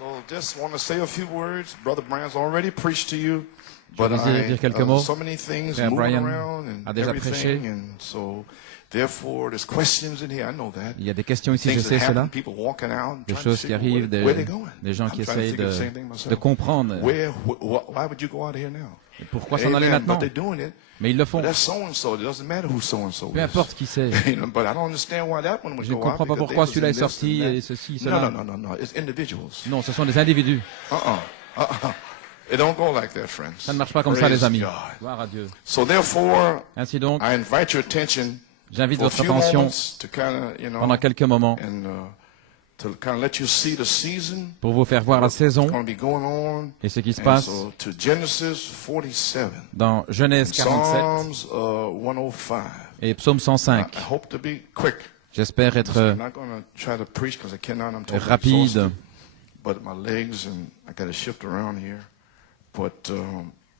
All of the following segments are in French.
So just want to say a few words. Brother Brian's already preached to you, Je vais dire quelques mots. so many things Frère moving Brian around a and déjà prêché. everything, and so therefore there's questions in here. I know that. Il y a des questions ici, je Things that sais cela. happen, people walking out and Des trying to choses qui figure arrivent, where they going. des gens qui I'm trying to essayent figure the same thing de myself. comprendre Why would you go out of here now? pourquoi s'en aller Amen. maintenant. But they're doing it. Mais ils le But font. that's so and so. It doesn't matter who so and so Peu is. importe qui c'est. But I don't understand why that one would Je ne go out comprends pas because pourquoi they celui-là est was in this sorti and that. et ceci, No, cela. no. It's individuals. Non, ce sont des individus. It don't go like that, friends. Ça ne marche pas comme ça, Praise les amis. God. Gloire à Dieu. So therefore, Ainsi donc, I invite your attention j'invite for a votre few attention moments to kind of, pendant quelques moments and to kind of let you see the season pour vous faire voir la saison going to be going on. et ce qui se And passe so to Genesis 47, dans Genèse 47 Psalms 105. et Psaume I 105. hope to be quick. J'espère être I'm not going to try to preach because I cannot. I'm totally rapide. exhausted. But my legs and I got to shift around here. But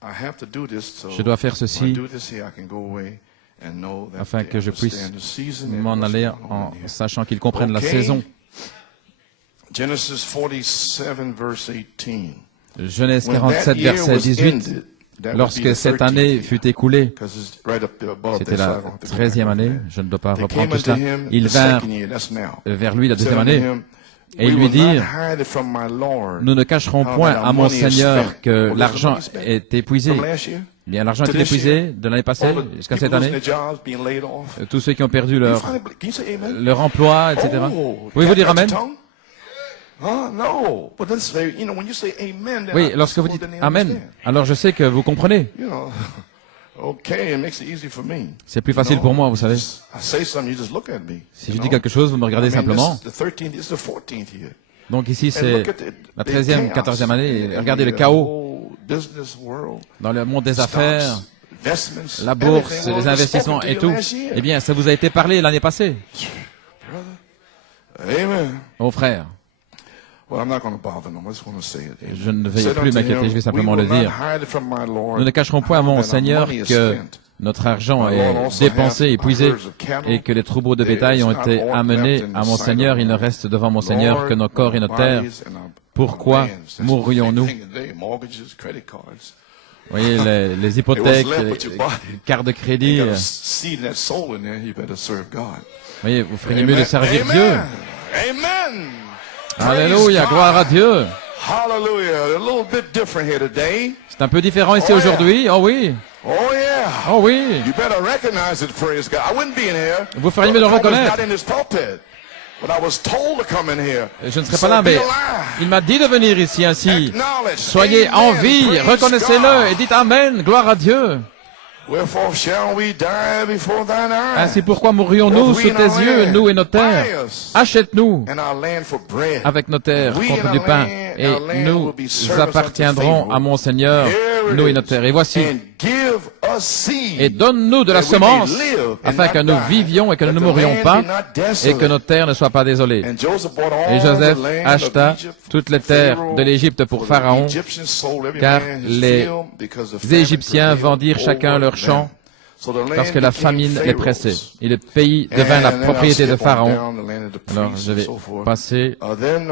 I have to do this. So Je dois faire when I ceci do this here, I can go away and know that afin they que je puisse understand the season and m'en what's aller going on en here. sachant qu'ils comprennent la Okay. saison. Genesis 47 verse 18. Genèse When that 47, year verset was 18. ended, that would be Lorsque the cette 13th année year, fut écoulée, 'cause it's right up there above c'était that, so I la don't have to go 13e back année, over there. je ne dois pas They reprendre came tout cela, unto him ils the vinrent second year, that's now. vers lui la Said deuxième unto année him, et We ils lui will not dirent, hide it from my Lord. nous ne cacherons point à mon Seigneur que l'argent est épuisé. From last year, Bien, l'argent est épuisé de l'année passée all the jusqu'à people cette année. losing their jobs, being laid off. Tous ceux qui ont perdu Can leur you say amen? emploi, etc. Oh, Pouvez-vous dire catch Amen? your tongue? No. But let's say, when you say amen, then Oui, I lorsque vous suppose dites then they Amen, understand. alors je sais que vous comprenez. Okay, it makes it easy for me. C'est plus facile pour moi, vous savez. I say something, you just look at me. Si je dis quelque chose, vous me regardez simplement. This is the 13th, this is the 14th year. Donc ici, And c'est look at la the 13e, chaos 14e année. in Regardez le the chaos whole business world. dans le monde des Stocks, affaires, investments, la bourse, everything. les Well, it's investissements spoken et to you tout. last year. Eh bien, ça vous a été parlé l'année passée, Brother. Amen. mon frère. Well, I'm not going to bother them. I just want to say it. Amen. Je ne vais Said plus unto m'inquiéter, him, je vais simplement we le will not dire. hide it from my Lord, Nous ne cacherons point à mon how that our Seigneur money is que spent. notre argent My Lord est also dépensé, hath épuisé, herds of cattle. et que les troupeaux de There bétail is ont not été aught amenés left in à the mon sight Seigneur. of Il ne man. reste devant mon Seigneur Lord, que nos corps et nos our terres. bodies and our Pourquoi lands. That's mourrions-nous? the same thing today. Mortgages, credit cards. Vous voyez, les hypothèques, les cartes de crédit. You got a Vous seed and that soul in there, you better serve God. voyez, vous feriez mieux de servir Amen. Dieu. Amen. Alléluia, Praise gloire à God. Dieu. Hallelujah. A little bit different here today. C'est un peu différent ici Oh, aujourd'hui. Oh oui, Oh yeah. oh oui. You better recognize it, praise God. I wouldn't be in here. Vous feriez mieux de le Brother Paul was reconnaître. not in this pulpit, but I was told to come in here. Je ne serai So pas là, be mais alive. il m'a dit de venir ici ainsi. Acknowledge. Soyez en Amen. vie, Praise reconnaissez-le et God. dites Amen, gloire à Dieu. Wherefore shall we die before thine eyes? Ainsi pourquoi mourrions-nous sous tes yeux, nous et nos terres? Achète-nous And our land for bread. avec nos terres We contre and du our pain, land- et our land nous will be servants appartiendrons unto à mon Seigneur, Here it nous et is. nos terres. Et voici, And give us seed. et donne-nous de la that we may semence, live and afin not que nous die, vivions et que nous that ne the mourions land pas, be not et desolate. que nos terres ne soient pas désolées. And Joseph bought all Et Joseph the land acheta of Egypt toutes les for terres Pharaoh, de l'Égypte pour for the Pharaon, Egyptians sold every car man his les field, because the famine Égyptiens prevailed vendirent chacun over leur them. champ, So the land parce que la became famine les Pharaoh's. pressait. Et le pays devint la And then I'll propriété de skip on Pharaon. down the land of the Alors, priests je and vais so forth. passer Then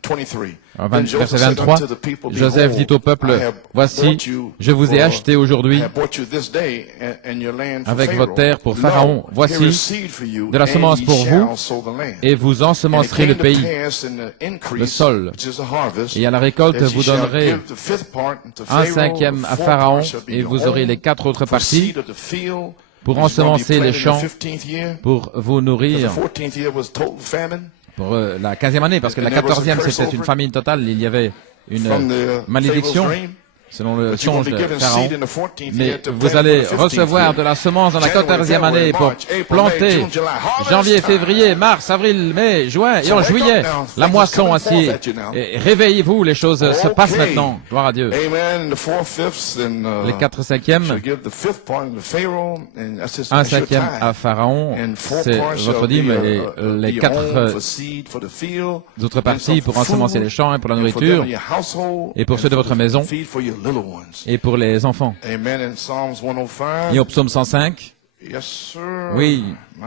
23. au Then verset Joseph said 23. unto the people, Joseph dit au Behold, peuple, I have voici, bought you je vous ai for- acheté aujourd'hui I have bought you this day and your land for avec Pharaoh. vos terres pour Lo, Pharaon. Voici here is seed for you, de la and semence ye pour vous, shall sow the land. et vous And it ensemencerez came le to pays. pass in the increase, le sol. which is the harvest, Et à la récolte, that vous ye shall donnerez give the fifth part unto un Pharaoh, cinquième the à fourth Pharaon, part shall be et your vous aurez own, les 4 autres for parties seed of the field, pour which is gonna be ensemencer les planted in the champs, 15th year. pour vous The nourrir 14th year was total famine. pour la 15e année, parce que la 14e c'était une famine totale, il y avait une From the malédiction, Pharaoh's dream. selon le But you're going songe to be de given Pharaon. seed in the 14th Mais year to vous plant allez for the 15th recevoir year. de la semence dans la January, 14e année February, pour March, April, May, planter June, July. Harvest janvier, time. février, mars, avril, mai, juin, et So en wake up juillet, now. la Things moisson coming ainsi. forth at you now. Et réveillez-vous, les choses se passent Okay. maintenant. Gloire à Dieu. Amen. The 4/5 and Les 4/5 shall give the fifth part to Pharaoh, and that's just un that's your cinquième tithe. à Pharaon, And four c'est parts votre shall dîme, be, et les be 4 owned for seed for the field, autres and parties some pour for ensemencer food, les champs et pour la and for them nourriture, in your household, et pour and ceux de for votre the maison, feed for your little ones. et pour les enfants. Amen. In Psalms 105. Et au psaume 105, Yes, sir. oui, My.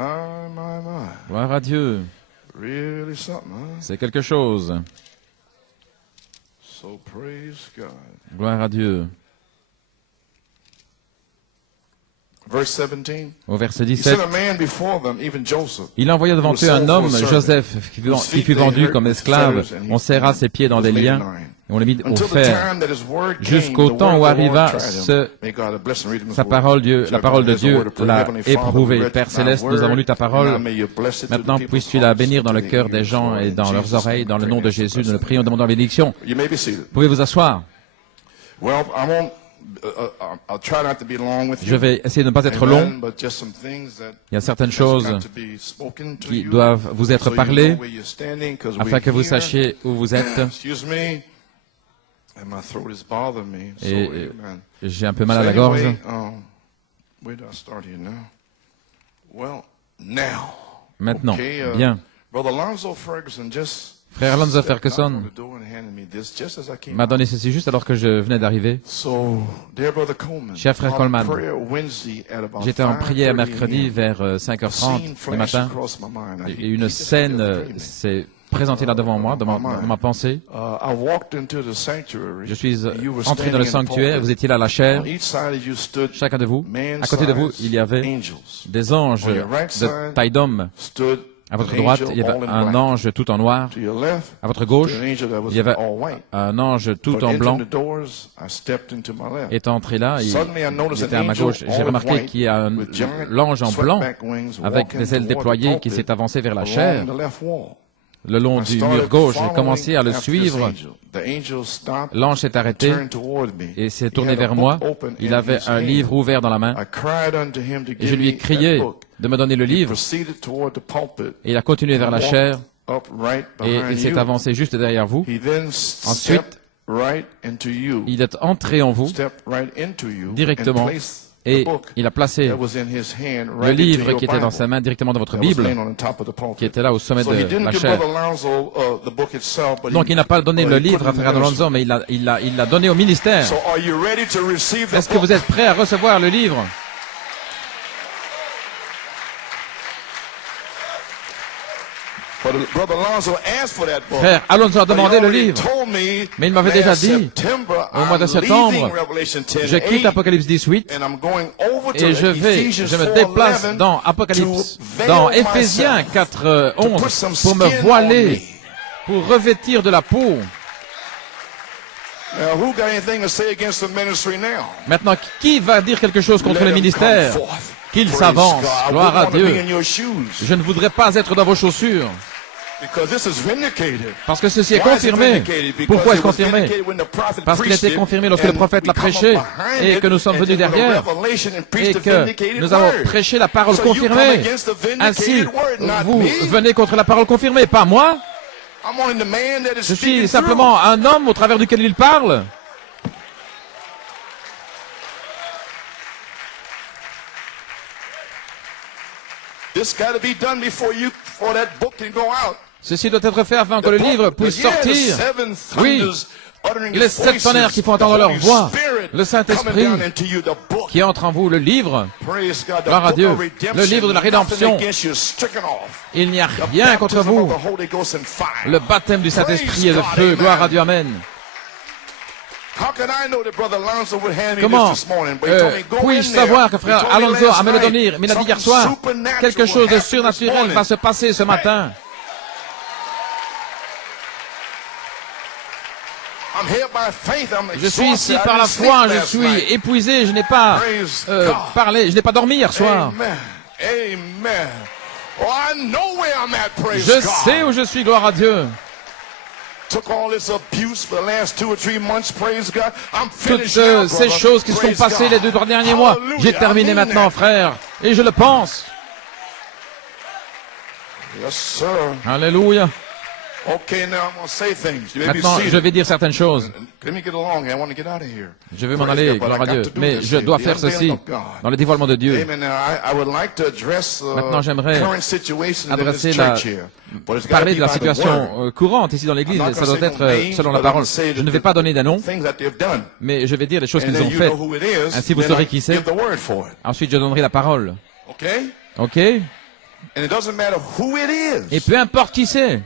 gloire à Dieu. really something, huh? C'est quelque chose. So praise God. Gloire à Dieu. Verse 17. Au verset He 17, sent a man before them, even Joseph. il envoya devant eux un homme, Joseph, qui fut vendu comme esclave. On serra ses pieds dans des liens et on les mit au Until the fer. time that his word came, Jusqu'au the temps où word of the Lord arriva tried him. May God bless and read him his sa word. parole, la parole de Dieu l'a Heavenly Father, éprouvé. we read Père thy céleste, nous word, avons lu ta and parole. now may you bless it to the Maintenant, people's puisses-tu la hearts bénir dans le and to cœur their des gens ears, et Lord. dans In leurs Jesus' oreilles, name dans le we nom pray de and Jésus. bless Nous le them. prions, demandons la bénédiction. You may be seated. Pouvez vous asseoir. Well, I'll try not to be long with Je you. vais essayer de ne pas être Amen, long. but just some things that Il y a certaines has choses got to be spoken to qui you, doivent vous être so you parlées know where you're standing, 'cause afin we're que vous here. sachiez où vous êtes. Excuse me, and my throat is bothering me. So, Et amen. j'ai un peu mal So à la gorge. anyway, where do I start here now? Well, now. Maintenant, Okay, bien. Brother Lonzo Ferguson just Frère Alonzo stepped Ferguson out the door and handed me this just as I came m'a out. donné ceci juste alors que je venais d'arriver. So, dear Brother Coleman, Cher frère on Coleman, prayer Wednesday at about J'étais en prière 5:30 mercredi a.m. vers A 5h30 scene du flashed matin across my mind. et une scène s'est présentée là devant moi, dans ma pensée. I walked into the sanctuary. Je suis You were entré dans le standing in the sanctuaire, pulpit. vous étiez là à la chair, On each side of you stood chacun de vous. man À côté de vous, size il y avait angels. des anges On your right de side taille d'homme. stood À votre an droite, angel il y avait all in un black. ange tout en noir. To your left, À votre gauche, stood an angel that was il y avait all white. un ange tout But en entering blanc. the doors, I stepped into my left. Est entré là, Suddenly, I noticed il était an à ma angel gauche. J'ai all in remarqué white qu'il y a with giant l'ange en blanc sweatback wings avec walking des ailes toward the déployées qui pulpit s'est avancé vers la along chair the left wall. le long I du started mur gauche. J'ai following commencé à le after this suivre. angel. The angel stopped L'ange s'est and arrêté turned toward me. et s'est He tourné had a vers book moi. open Il in avait his un hand. livre ouvert dans la main I cried unto him to et je give lui ai me that crié book. de me donner le He livre proceeded toward the pulpit et il a continué vers la and chair walked up right et behind il s'est you. avancé juste derrière vous. He then Ensuite, stepped right into you. Il est entré en vous Stepped right into you directement and placed the et book il a placé that was in his hand le right into livre your qui était dans Bible sa main directement dans votre that was Bible laying on the top of the pulpit. qui était là au sommet So he de didn't la give chair. Brother Lonzo the book itself, but Donc il n'a pas donné le livre à Frère Alonzo, mais il l'a donné au ministère. So are you ready to receive the Est-ce que book? vous êtes prêts à recevoir le livre? Brother Lonzo asked for that book. Frère Alonzo a But he demandé le already livre. told me Mais il m'avait déjà last dit, September, au mois de I'm septembre, leaving Revelation 10, je quitte 8, Apocalypse 18 and I'm going over to et je me 4, déplace 11, dans Apocalypse, to veil dans myself, Éphésiens 4, to put 11 some pour me skin on voiler, me. pour revêtir de la peau. Now, who got anything to say against the ministry now? Maintenant, qui va dire quelque chose contre Let le him ministère? come forth. Qu'il Praise s'avance. God. I Gloire à wouldn't want to be Dieu. in your shoes, Je ne voudrais pas être dans vos chaussures, because this is vindicated. parce que ceci est Why is it confirmé. vindicated? Because Pourquoi est-ce it was confirmé? vindicated when the prophet Parce qu'il preached était it, confirmé lorsque le and prophète l'a we come prêché, up behind et it, que nous sommes and venus then with a derrière, revelation and et preached the que vindicated nous avons word. prêché la parole So you come confirmée. against the vindicated Ainsi, word, not vous me. venez contre la parole confirmée, pas moi. I'm only the man that is Je speaking suis simplement un homme au travers duquel il parle. through. This got to be done before that book can go out. Ceci doit être fait afin que le livre puisse sortir. Oui, les 7 tonnerres qui font entendre leur voix, le Saint-Esprit qui entre en vous, le livre, gloire à Dieu, le livre de la rédemption. Il n'y a rien contre vous. Le baptême du Saint-Esprit et de feu, gloire à Dieu, Amen. Comment puis-je savoir que frère Alonzo a me le donné, mais il a dit hier soir, quelque chose de surnaturel va se passer ce matin. Je suis ici par la foi, je suis épuisé, je n'ai pas parlé, je n'ai pas dormi hier soir. Je sais où je suis, gloire à Dieu. Toutes ces choses qui se sont passées les 2 derniers mois, j'ai terminé maintenant, frère, et je le pense. Alléluia. Maintenant, je vais dire certaines choses. Je vais m'en aller, gloire à Dieu. Mais je dois faire ceci dans le dévoilement de Dieu. Maintenant, j'aimerais parler de la situation courante ici dans l'Église. Ça doit être selon la parole. Je ne vais pas donner des noms, mais je vais dire les choses qu'ils ont faites. Ainsi, vous saurez qui c'est. Ensuite, je donnerai la parole. OK? Et peu importe qui c'est.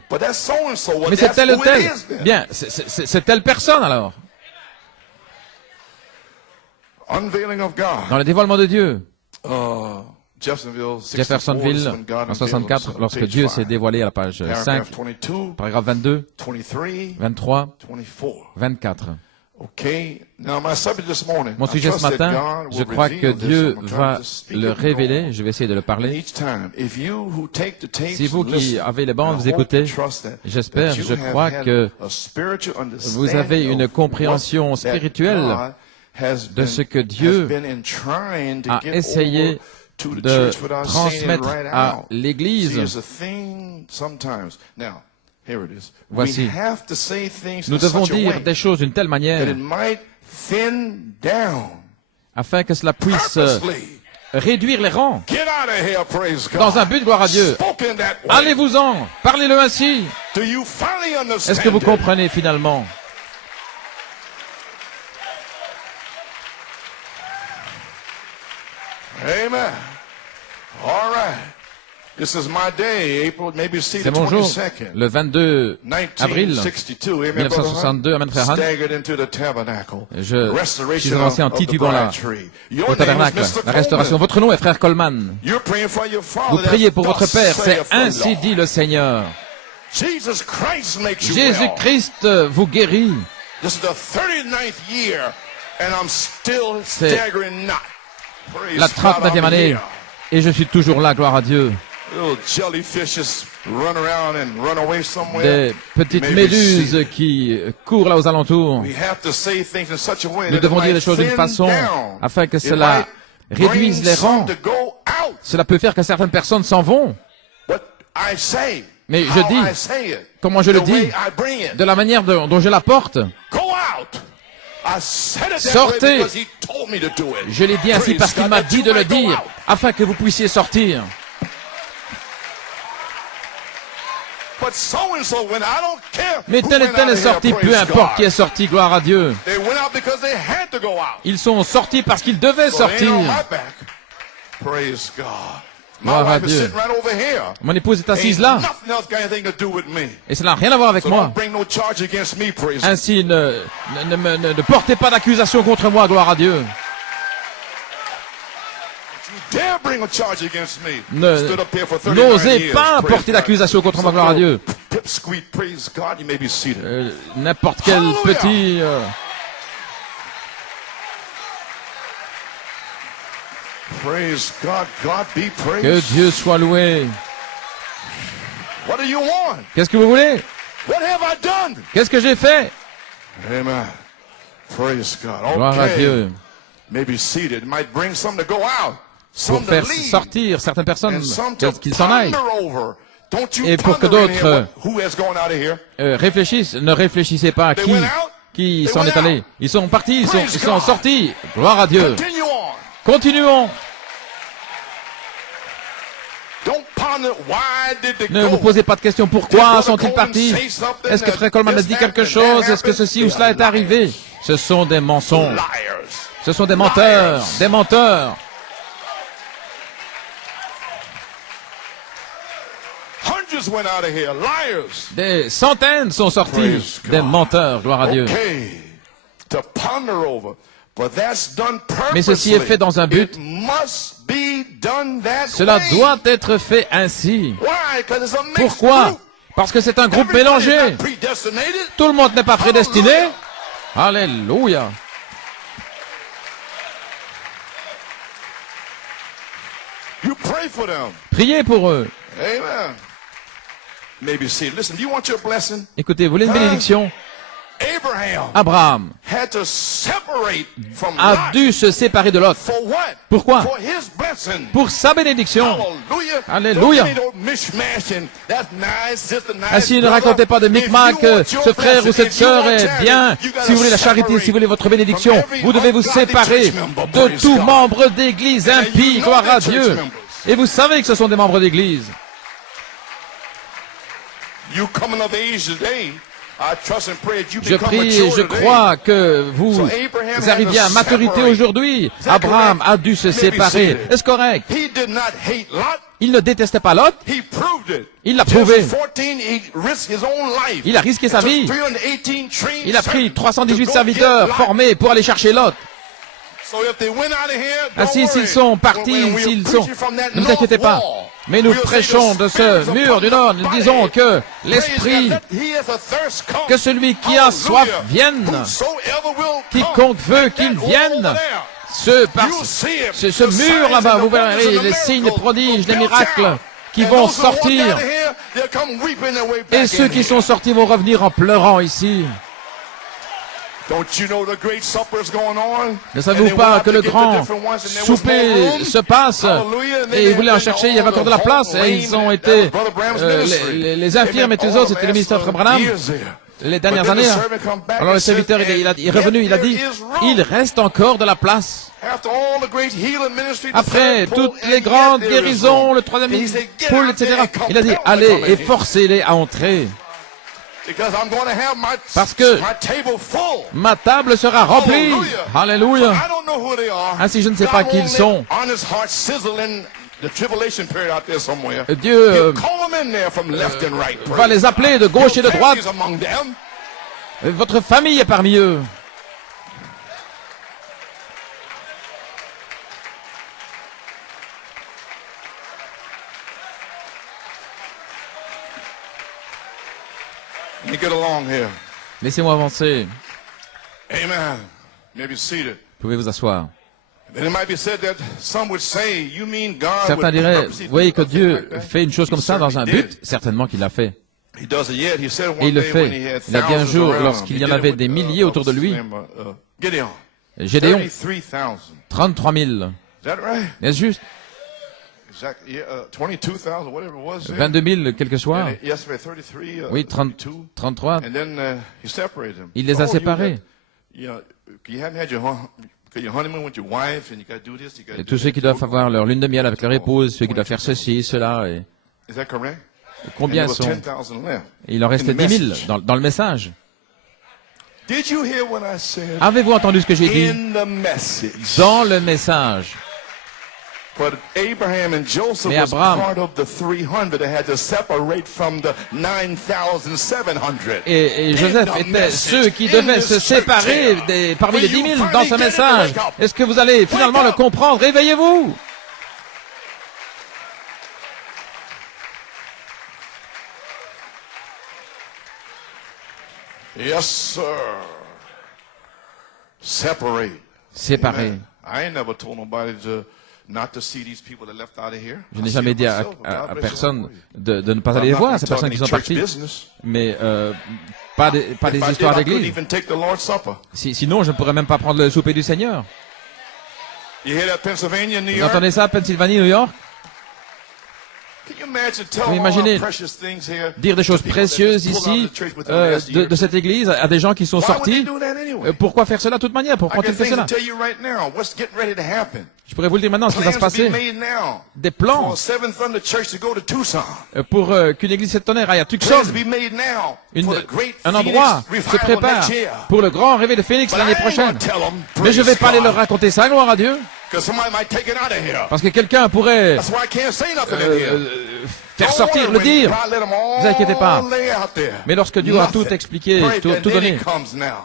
Mais c'est tel ou tel. Bien, c'est telle personne alors. Dans le dévoilement de Dieu. Jeffersonville, en 64, lorsque Dieu s'est dévoilé à la page 5, paragraphe 22, 23, 24. Mon sujet ce matin, je crois que Dieu va le révéler, je vais essayer de le parler. Si vous qui avez les bandes, vous écoutez, j'espère, je crois que vous avez une compréhension spirituelle de ce que Dieu a essayé de transmettre à l'Église. Voici, nous devons dire des choses d'une telle manière afin que cela puisse réduire les rangs dans un but, gloire à Dieu. Allez-vous-en, parlez-le ainsi. Est-ce que vous comprenez finalement? Amen. All right. This is my day, April, maybe see the 22nd. Le 22 avril 1962, Amen, frère Han. Je suis avancé en titubant là, au tabernacle, la restauration. Votre nom est frère Coleman. Vous priez pour votre père, c'est ainsi dit le Seigneur. Jésus-Christ vous guérit. C'est la 39e année, et je suis toujours là, gloire à Dieu. Des petites méduses qui courent là aux alentours. Nous devons dire les choses d'une façon afin que cela réduise les rangs. Cela peut faire que certaines personnes s'en vont. Mais je dis, comment je le dis, de la manière dont je la porte. Sortez. Je l'ai dit ainsi parce qu'il m'a dit de le dire, afin que vous puissiez sortir. Mais tel et tel est sorti, peu importe qui est sorti, gloire à Dieu. Ils sont sortis parce qu'ils devaient sortir. Gloire à Dieu. Mon épouse est assise là. Et cela n'a rien à voir avec moi. Ainsi, ne portez pas d'accusation contre moi, gloire à Dieu. N'osez pas porter d'accusation contre moi, gloire à Dieu. N'importe quel petit... Que Dieu soit loué. Qu'est-ce que vous voulez? Qu'est-ce que j'ai fait? Gloire à Dieu. Pour faire sortir certaines personnes, qu'ils s'en aillent. Et pour que d'autres réfléchissent, ne réfléchissez pas à qui s'en est allé. Ils sont partis, ils sont sortis. Gloire à Dieu. Continuons. Ne vous posez pas de questions. Pourquoi sont-ils partis? Est-ce que frère Coleman a dit quelque chose? Est-ce que ceci ou cela est arrivé? Ce sont des mensonges. Ce sont des menteurs. Des menteurs. Des centaines sont sortis. Des menteurs. Gloire à Dieu. Mais ceci est fait dans un but. Cela doit être fait ainsi. Pourquoi? Parce que c'est un groupe mélangé. Tout le monde n'est pas prédestiné. Alléluia. Priez pour eux. Écoutez, vous voulez une bénédiction? Abraham a dû se séparer de Lot. Pourquoi? Pour sa bénédiction. Alléluia. Ainsi, ne racontez pas de micmac, ce frère ou cette sœur est bien. Si vous voulez la charité, si vous voulez votre bénédiction, vous devez vous séparer de tout membre d'église impie, gloire à Dieu. Et vous savez que ce sont des membres d'église. Je prie et je crois que vous arriviez à maturité aujourd'hui. Abraham a dû se séparer. Est-ce correct? Il ne détestait pas Lot. Il l'a prouvé. Il a risqué sa vie. Il a pris 318 serviteurs formés pour aller chercher Lot. Ainsi, s'ils sont partis, ne vous inquiétez pas. Mais nous prêchons de ce mur du Nord, nous disons que l'Esprit, que celui qui a soif vienne, quiconque veut qu'il vienne, ce mur là-bas, vous verrez les signes, les prodiges, les miracles qui vont sortir. Et ceux qui sont sortis vont revenir en pleurant ici. Ne savez-vous pas que le grand souper se passe et ils voulaient en chercher, il y avait encore de la place et ils ont été, les infirmes et tous les autres, c'était le ministère Frère Branham les dernières années. Alors le serviteur il est revenu, il a dit, il reste encore de la place. Après toutes les grandes guérisons, le troisième poule, etc. Il a dit, allez et forcez-les à entrer. Parce que ma table sera remplie. Alléluia. Ainsi, je ne sais pas qui ils sont. Dieu va les appeler de gauche et de droite. Votre famille est parmi eux. Laissez-moi avancer. Amen. Pouvez vous asseoir. Certains diraient, vous voyez que Dieu fait une chose comme ça dans un but? Certainement qu'il l'a fait. Et il le fait. Il a dit un jour, lorsqu'il y en avait des milliers autour de lui, Gédéon, 33 000. Est-ce juste? 22 000 quelques soirs. Oui, 33. Il les a séparés. Et tous ceux qui doivent avoir leur lune de miel avec leur épouse, ceux qui doivent faire ceci, cela. Et combien sont? Et il en restait 10 000 dans le message. Avez-vous entendu ce que j'ai dit? Dans le message. Mais Abraham et Joseph étaient ceux qui devaient se séparer parmi les 10 000 dans ce message. Est-ce que vous allez finalement le comprendre? Réveillez-vous! Yes, sir. Séparés. Je n'ai jamais dit à personne de ne pas aller les voir, ces personnes qui sont parties, mais pas des histoires d'église. Sinon, je ne pourrais même pas prendre le souper du Seigneur. Vous entendez ça, Pennsylvanie, New York? Vous imaginez dire des choses précieuses ici de cette église à des gens qui sont sortis? Pourquoi faire cela de toute manière? Pourquoi ont-ils fait cela? Je pourrais vous le dire maintenant, ce qui va se passer. Des plans pour qu'une église septonnaire aille à Tucson. Un endroit se prépare pour le grand réveil de Phoenix l'année prochaine. Mais je ne vais pas aller leur raconter ça, gloire à Dieu. Parce que quelqu'un pourrait faire sortir, le dire. Ne vous inquiétez pas. Mais lorsque Dieu a tout expliqué, tout donné,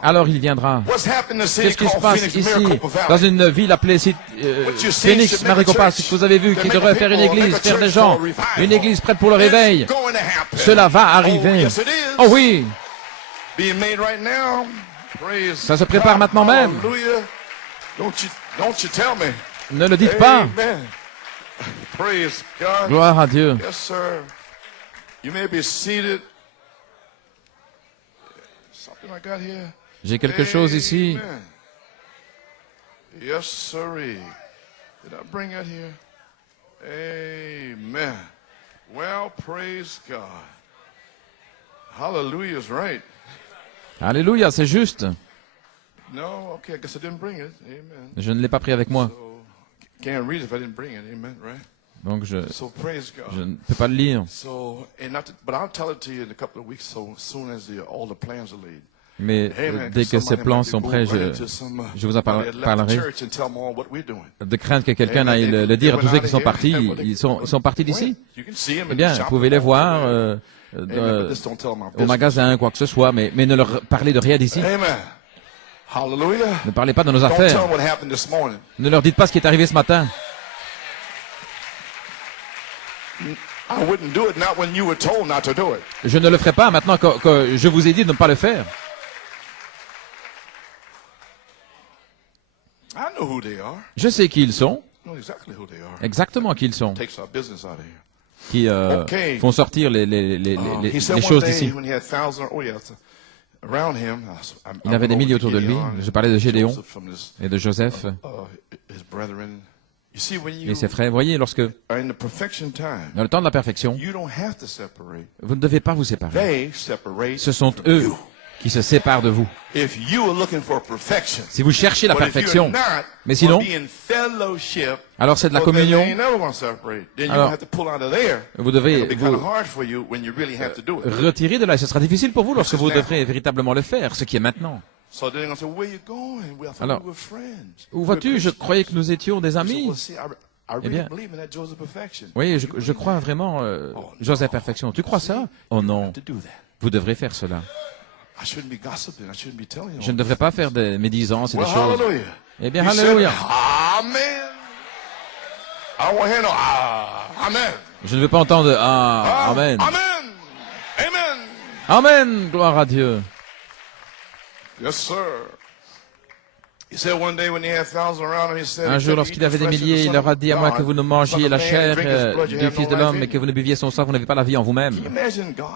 alors il viendra. Qu'est-ce qui se passe ici, dans une ville appelée Phoenix, Maricopa, si vous avez vu qu'il devrait faire une église, faire des gens, une église prête pour le réveil, cela va arriver. Oh oui! Ça se prépare maintenant même. Ne le dites pas. Gloire à Dieu. J'ai quelque chose ici. Yes, sirree. Did I bring it here? Amen. Well, praise God. Hallelujah is right. Alléluia, c'est juste. No, okay, I guess I didn't bring it. Amen. Je ne l'ai pas pris avec moi. So, can't read if I didn't bring it. Amen, right? Donc je praise God. ne peux pas le lire. But I'll tell it to you in a couple of weeks, so soon as all the plans are laid. Mais dès que ces plans sont prêts, je vous en parlerai. De crainte que quelqu'un aille le dire à tous ceux qui sont partis. Ils sont partis d'ici. Eh bien, vous pouvez les voir au magasin, quoi que ce soit, mais ne leur parlez de rien d'ici. Ne parlez pas de nos affaires. Ne leur dites pas ce qui est arrivé ce matin. Je ne le ferai pas maintenant que je vous ai dit de ne pas le faire. Je sais qui ils sont, exactement qui ils sont, qui font sortir les choses d'ici. Il avait des milliers autour de lui. Je parlais de Gédéon et de Joseph et ses frères. Voyez, lorsque, dans le temps de la perfection, vous ne devez pas vous séparer. Ce sont eux qui se séparent de vous. Si vous cherchez la perfection, mais sinon, alors c'est de la communion. Alors, vous devez vous retirer de là. Ce sera difficile pour vous lorsque vous devrez véritablement le faire, ce qui est maintenant. Alors, où vas-tu? Je croyais que nous étions des amis. Eh bien, oui, je crois vraiment, Joseph Perfection. Tu crois ça? Oh non, vous devrez faire cela. Je ne devrais pas faire des médisances et des choses. Eh bien, alléluia. Je ne veux pas entendre Amen. Amen, gloire à Dieu. Un jour, lorsqu'il avait des milliers, il leur a dit, à moins que vous ne mangiez la chair du Fils de l'homme et que vous ne buviez son sang, vous n'avez pas la vie en vous-même.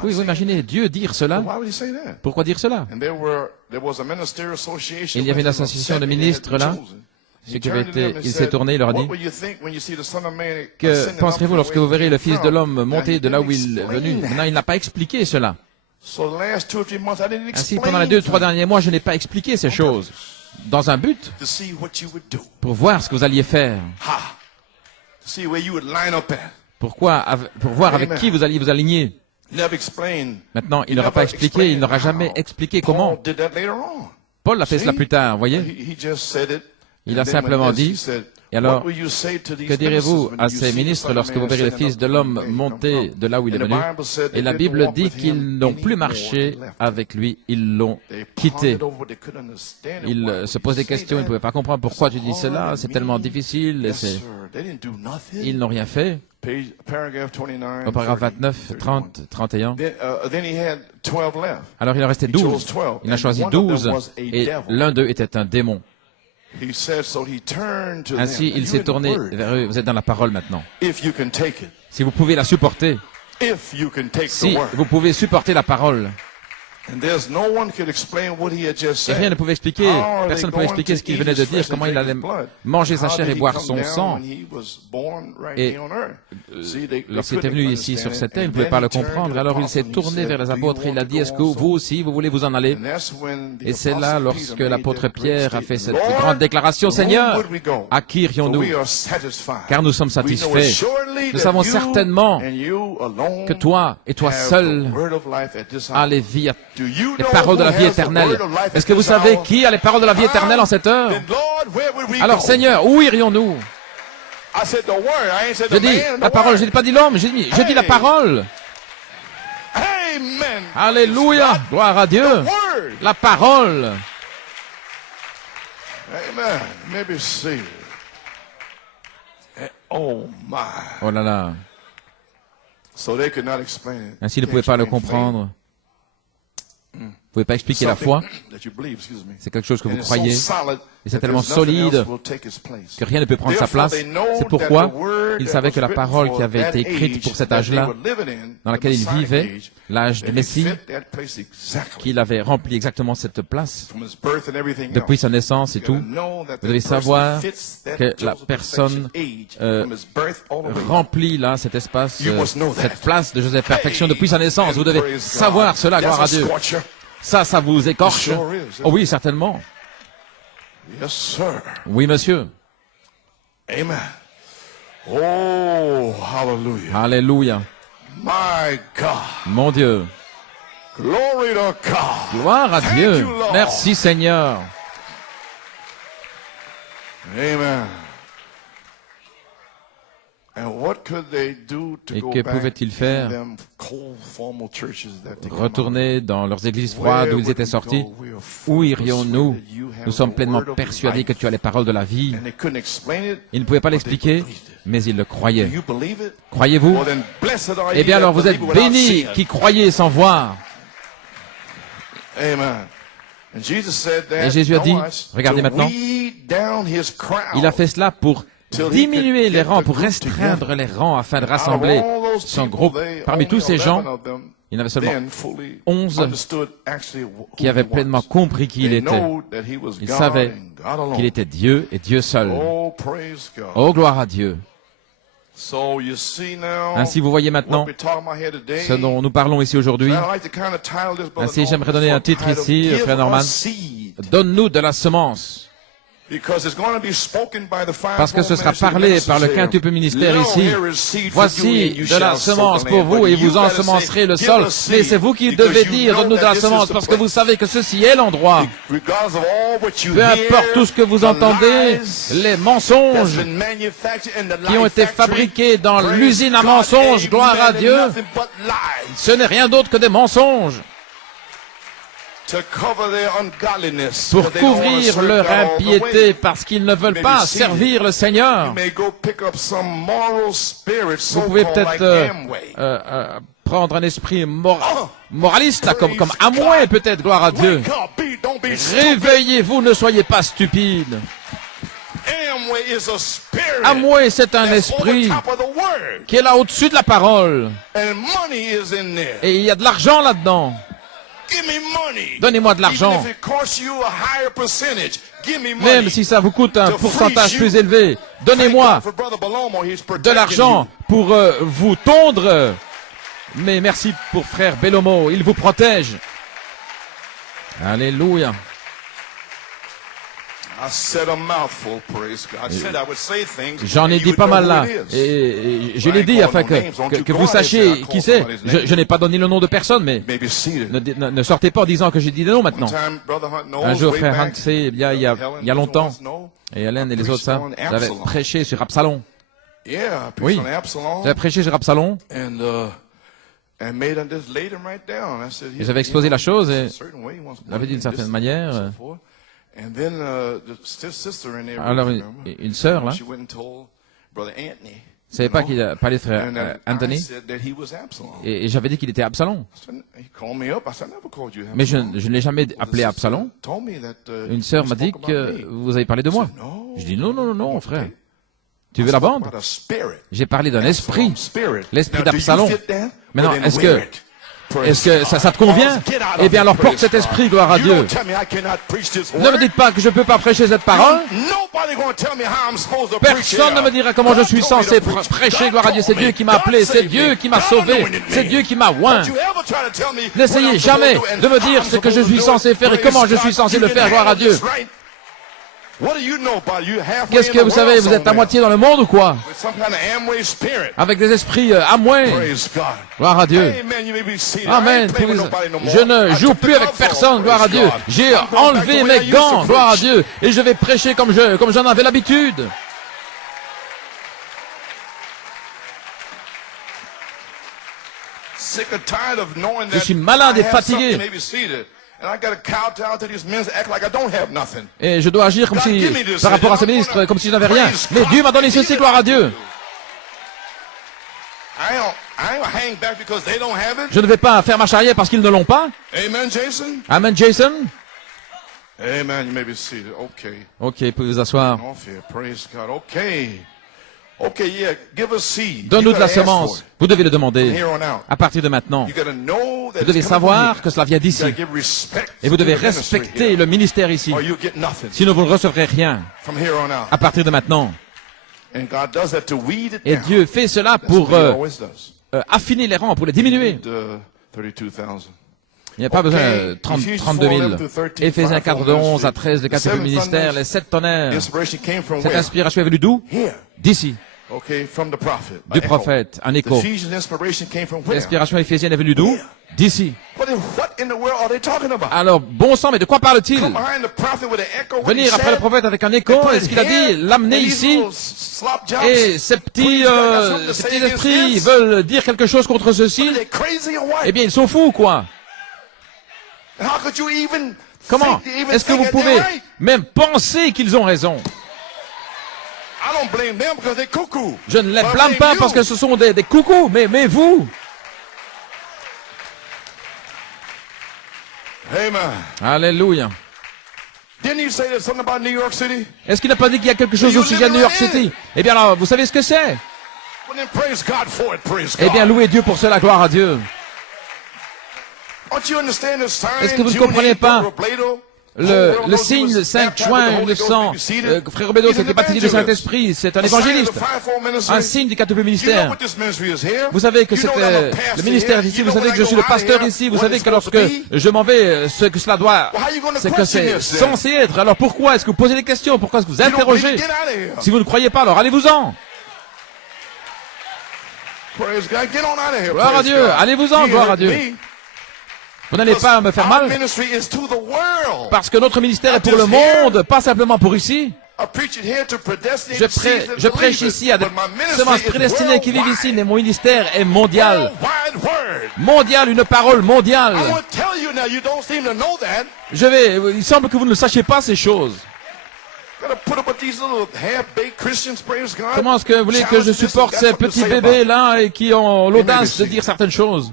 Oui, vous imaginez Dieu dire cela? Pourquoi dire cela? Il y avait une association de ministres là. Il s'est tourné, il leur a dit, que penserez-vous lorsque vous verrez le Fils de l'homme monter de là où il est venu? Maintenant, il n'a pas expliqué cela. Ainsi, pendant les 2 ou 3 derniers mois, je n'ai pas expliqué ces choses. Dans un but, pour voir ce que vous alliez faire. Pour voir avec qui vous alliez vous aligner. Maintenant, il n'aura pas expliqué, il n'aura jamais expliqué comment. Paul a fait cela plus tard, voyez. Il a simplement dit, et alors, que direz-vous à ces ministres lorsque vous verrez le Fils de l'homme monter de là où il est venu? Et la Bible dit qu'ils n'ont plus marché avec lui, ils l'ont quitté. Ils se posent des questions, ils ne pouvaient pas comprendre pourquoi tu dis cela, c'est tellement difficile. Ils n'ont rien fait. Au paragraphe 29, 30, 31. Alors il en restait 12. Il a choisi 12 et l'un d'eux était un démon. Ainsi, il s'est tourné vers eux. Vous êtes dans la parole maintenant. Si vous pouvez la supporter, si vous pouvez supporter la parole, et rien ne pouvait expliquer, personne ne pouvait expliquer ce qu'il venait de dire, comment il allait manger sa chair et boire son sang. Et lorsqu'il était venu ici sur cette terre, il ne pouvait pas le comprendre. Alors il s'est tourné vers les apôtres et il a dit, est-ce que vous aussi, vous voulez vous en aller? Et c'est là, lorsque l'apôtre Pierre a fait cette grande déclaration, Seigneur, à qui irions-nous? Car nous sommes satisfaits. Nous savons certainement que toi et toi seul as les paroles de la vie éternelle. Est-ce que vous savez qui a les paroles de la vie éternelle en cette heure? Alors Seigneur, où irions-nous? Je dis la parole, je n'ai pas dit l'homme, je dis la parole. Alléluia, gloire à Dieu. La parole. Oh là là. Ainsi, ils ne pouvaient pas le comprendre. Vous ne pouvez pas expliquer la foi. C'est quelque chose que vous croyez. Et c'est tellement solide que rien ne peut prendre sa place. C'est pourquoi ils savaient que la parole qui avait été écrite pour cet âge-là, dans laquelle ils vivaient, l'âge du Messie, qu'il avait rempli exactement cette place, depuis sa naissance et tout. Vous devez savoir que la personne remplit là cet espace, cette place de Joseph Perfection depuis sa naissance. Vous devez savoir cela, gloire à Dieu. Ça vous écorche? Oh oui, certainement. Oui, monsieur. Amen. Oh, hallelujah. Alléluia. My God. Mon Dieu. Glory to God. Gloire à Thank Dieu. you, Lord. Merci Seigneur. Amen. And what could they do to Et go que back pouvaient-ils faire? in them cold, formal churches that they come Retourner dans leurs églises out? froides Where où ils étaient would we sortis. go? We are Où fully irions-nous? persuaded you have Nous sommes the pleinement word of persuadés que life. tu as les paroles de la vie. And they couldn't explain it, Ils ne pouvaient pas but they l'expliquer, believed it. mais ils le Do croyaient. you believe it? Croyez-vous? Well, then blessed are Eh ye bien that alors vous êtes believe without bénis seeing. qui croyez sans voir. Amen. And Jesus said that, Et Jésus a dit, notice, regardez to maintenant, weed down his crowd. il a fait cela pour diminuer les rangs, pour restreindre les rangs afin de rassembler son groupe. Parmi tous ces gens, il y en avait seulement 11 qui avaient pleinement compris qui il était. Ils savaient qu'il était Dieu et Dieu seul. Oh, praise God. Oh, gloire à Dieu. So you see now Ainsi, vous voyez what maintenant we're talking about here today. ce dont nous parlons ici aujourd'hui. I'd like to kind of title this, Brother Ainsi, j'aimerais Norman, donner un for titre title, ici, Give frère Norman. us seed. Donne-nous de la semence. Because it's going to be spoken by the fivefold Parce que ce sera ministry parlé ministers par le here. quintuple ministère Lo, ici. here is seed for you, Voici and you de la shall sow semence the pour land. vous But et you vous gotta ensemencerez le say, sol. give us Mais seed, c'est vous qui because devez you dire know donne-nous de that la this is semence the parce que vous place. savez que ceci est l'endroit. Regardless of all what you Peu hear, importe tout ce que vous the entendez, lies les that's mensonges been manufactured in the qui ont lie été factory, fabriqués dans praise l'usine à God, mensonges, gloire à amen, Dieu, and nothing but lies ce n'est rien d'autre que des mensonges to cover their ungodliness, pour because they don't wanna couvrir serve leur God all the way. impiété parce qu'ils ne veulent pas servir le You Seigneur. may go pick up some moral spirit, Vous pouvez so-called like peut-être Amway. prendre un esprit moraliste, là, comme Amway peut-être, gloire à Dieu. Wake up, don't be stupid. Réveillez-vous, ne soyez pas stupides. Amway is a spirit Amway, c'est un that's over esprit top of the word, qui est là au-dessus de la parole. and money is in there. Et il y a de l'argent là-dedans. Give me money. Donnez-moi de l'argent. Even if it costs you a higher percentage, give me money. Même si ça vous coûte un to pourcentage freeze plus you. élevé, Thank donnez-moi God for Brother Balomo, he's de protecting l'argent you. pour vous tondre. Mais merci pour frère Bellomo, il vous protège. Alléluia. I said a mouthful, praise God. I said I would say things, J'en ai and you dit would pas know mal who là. it is. Et je l'ai dit afin que vous sachiez qui c'est. Je n'ai pas donné le nom de personne, mais May be seated. ne sortez pas en disant que j'ai dit des noms maintenant. One time, Brother Hunt knows, Un jour, way frère back, Hunt sait, il y a Helen longtemps, doesn't know. et Hélène et les autres, ça, preached on j'avais Absalom. prêché sur Absalom. Yeah, I Oui. preached on Absalom. J'avais prêché sur Absalom, And made him just laid him right down. I said, et j'avais exposé la chose, et j'avais dit d'une certaine manière. And then the sister in there, Alors, remember, une sœur, là, she went and told Brother Anthony. ne savait pas qu'il a parlé de frère And then I Anthony, said that he was Absalom. et j'avais dit qu'il était Absalom. He called me up. I said, I never called you Mais je Absalom. ne l'ai jamais Well, the appelé sister Absalom. told me that, Une sœur you m'a dit spoke about que me. vous avez parlé de moi. No. Je dis non, non, non, non, frère. Tu I veux la spoke bande? about a spirit. J'ai parlé d'un esprit. Absalom spirit. L'esprit Now, do you d'Absalom. fit that? Maintenant, Well, then est-ce wear que- it. Praise Est-ce que ça te convient? God. Get out Eh of bien, it, alors porte praise cet God. esprit, gloire à You Dieu. don't tell me I cannot preach this Ne me word. dites pas que je ne peux pas prêcher cette parole. Nobody gonna tell me how I'm supposed to preach Personne it. ne me dira comment je suis God told me censé to preach. prêcher, God gloire à Dieu. C'est told Dieu me. qui m'a God appelé, c'est saved Dieu me. qui m'a God sauvé, anointed me. c'est Dieu qui m'a oint. Don't you ever try to tell me what N'essayez I'm jamais supposed to do de me and dire how ce I'm que je supposed suis to do censé it. faire et Praise comment je God. suis censé You le can faire, gloire à handle Dieu. this, right? What do you know about you? Halfway Qu'est-ce in que the vous savez, world vous êtes à somewhere. moitié dans le monde ou quoi? With some kind of Amway spirit. Avec des esprits Amway. Praise God. Gloire à Dieu. Amen. You may be seated. I Amen. ain't playing with nobody no more. Je ne I joue took the plus avec gloves off. personne, gloire à Praise Dieu. God. J'ai I'm going back to enlevé the way I mes used gants, to gloire à preach. Dieu. Et je vais prêcher comme j'en avais l'habitude. Sick or tired of knowing Je that suis malade I et have fatigué. something, maybe seated. And I got to kowtow to these men, act like I don't have nothing. Et je dois agir comme si, par rapport à ce ministre, comme si je n'avais rien. Mais Dieu m'a donné ceci, gloire à Dieu. I ain't gonna hang back because they don't have it. Je ne vais pas faire marche arrière parce qu'ils ne l'ont pas. Amen, Jason. Amen, Jason. Amen. You may be seated. Okay. Ok, vous pouvez vous asseoir. No fear. Praise God. Okay. Okay, yeah. Give us seed. Donne-nous You de la gotta ask for semence. it. Vous devez le From demander here on out. à partir de maintenant. You gotta know that Vous devez it's coming from savoir here. que cela vient You d'ici. gotta give respect Et vous to devez the ministry respecter here, le ministère ici. or you get nothing Sinon, vous ne recevrez rien from here on out. à partir de maintenant. And God does that to weed it Et down. Dieu fait cela That's pour what He always does. affiner les rangs, pour les diminuer. 32,000. Il n'y a pas besoin Okay. de 32 Ephesians 000. 4, 11 to 13, Éphésiens 4, de 11 à 13, le The 4 seven ministère, thunders. les 7 tonnerres. Inspiration came from Cette where? inspiration est venue d'où? Here. D'ici. du prophète, un écho. L'inspiration éphésienne est venue d'où? D'ici. Alors, bon sang, mais de quoi parle-t-il? Venir après le prophète avec un écho, est-ce qu'il a dit l'amener ici? Et ces petits esprits veulent dire quelque chose contre ceci? Eh bien, ils sont fous, quoi. Comment est-ce que vous pouvez même penser qu'ils ont raison? Je ne les blâme pas parce que ce sont des coucous, mais vous? Alléluia. Est-ce qu'il n'a pas dit qu'il y a quelque chose au sujet de New York City? Eh bien alors, vous savez ce que c'est? Eh bien, louez Dieu pour cela, gloire à Dieu. Est-ce que vous ne comprenez pas le signe, le 5 juin 1900, Frère Bédo s'était baptisé du Saint-Esprit, c'est un évangéliste, un signe du quatuple ministère. Vous savez que c'est le ministère ici, vous savez que je suis le pasteur ici, vous savez que lorsque je m'en vais, ce que cela doit, c'est que c'est censé être. Alors pourquoi est-ce que vous posez des questions? Pourquoi est-ce que vous interrogez? Si vous ne croyez pas, alors allez-vous-en. Gloire à Dieu, allez-vous-en, gloire à Dieu. Vous n'allez pas me faire mal, parce que notre ministère est pour le monde, pas simplement pour ici. Je prêche ici à des semences prédestinées qui vivent ici, mais mon ministère est mondial. Mondial, une parole mondiale. Il semble que vous ne le sachiez pas ces choses. Comment est-ce que vous voulez que je supporte ces petits bébés là et qui ont l'audace de dire certaines choses?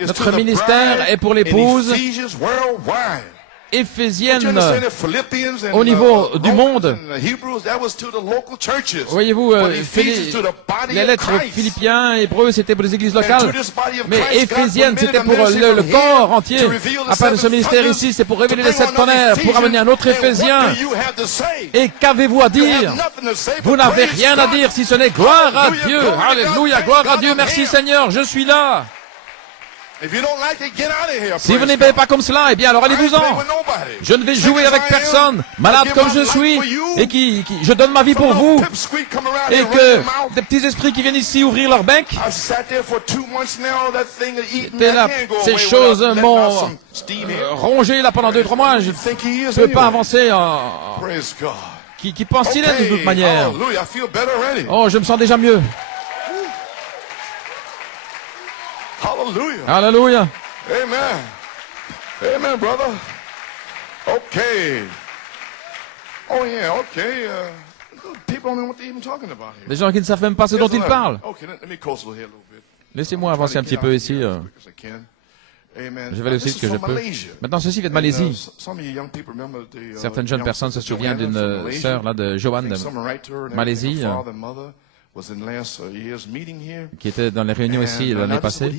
Notre ministère est pour l'épouse éphésienne au niveau du monde. Voyez-vous, les lettres philippiens, hébreux, c'était pour les églises locales, mais éphésienne, c'était pour le corps entier. À part de ce ministère ici, c'est pour révéler les 7 tonnerres, pour amener un autre éphésien. Et qu'avez-vous à dire? Vous n'avez rien à dire si ce n'est gloire à Dieu. Alléluia, gloire à Dieu, merci Seigneur, je suis là. Si vous n'aimez pas comme cela, eh bien alors allez-vous-en. Je ne vais jouer avec personne, malade comme je suis, et je donne ma vie pour vous, et que des petits esprits qui viennent ici ouvrir leur bec, ces choses m'ont rongé là pendant 2-3 mois, je ne peux pas avancer. Qui pense-t-il être de toute manière? Oh, je me sens déjà mieux. Hallelujah. Amen. Amen, brother. Okay. Oh yeah, okay. People don't know what they're even talking about here. Des gens qui ne savent même pas ce dont ils parlent. Okay, let me coast a little bit. Laissez-moi avancer un petit peu ici. Je vais le site que je peux. Maintenant, ceci vient de Malaisie. Certaines jeunes personnes se souviennent d'une sœur là de Joanne de Malaisie, qui était dans les réunions ici l'année passée.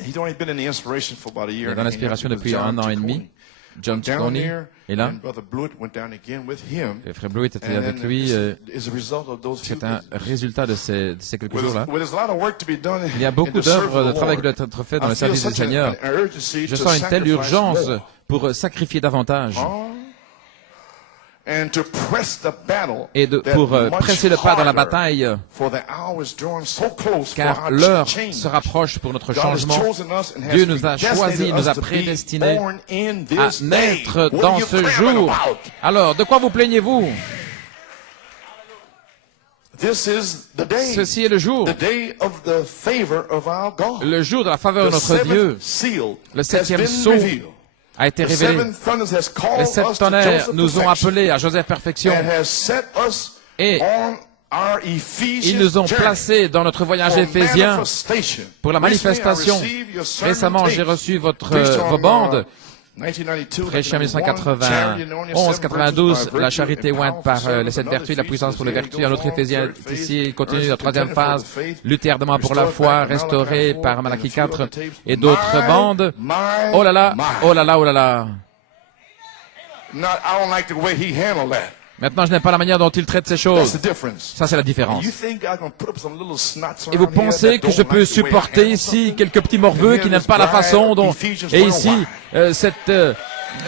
Il est dans l'inspiration depuis 1 an et demi. John Tony est là. Et Frère Blewett était avec lui. C'est un résultat de ces quelques jours-là. Il y a beaucoup d'œuvres, de travail qui doit être fait dans le service du Seigneur. Je sens une telle urgence pour sacrifier davantage. Et pour presser le pas dans la bataille, car l'heure se rapproche pour notre changement. Dieu nous a choisis, nous a prédestinés à naître dans ce jour. Alors, de quoi vous plaignez-vous? Ceci est le jour de la faveur de notre Dieu. Le 7e sceau a été révélé. Les 7 tonnerres nous ont appelés à Joseph Perfection et ils nous ont placés dans notre voyage éphésien pour la manifestation. Récemment, j'ai reçu vos bandes. Prêché en 1991-92, la charité ointe par les 7 vertus, la puissance pour les vertus. Un autre Éphésien ici, il continue la 3e phase. Lutter ardemment pour la foi, restauré par Malachie 4 et d'autres bandes. Oh là là, oh là là, oh là là. Maintenant, je n'aime pas la manière dont il traite ces choses. Ça, c'est la différence. Et vous pensez que je peux supporter ici quelques petits morveux qui n'aiment pas la façon dont... Et ici, cette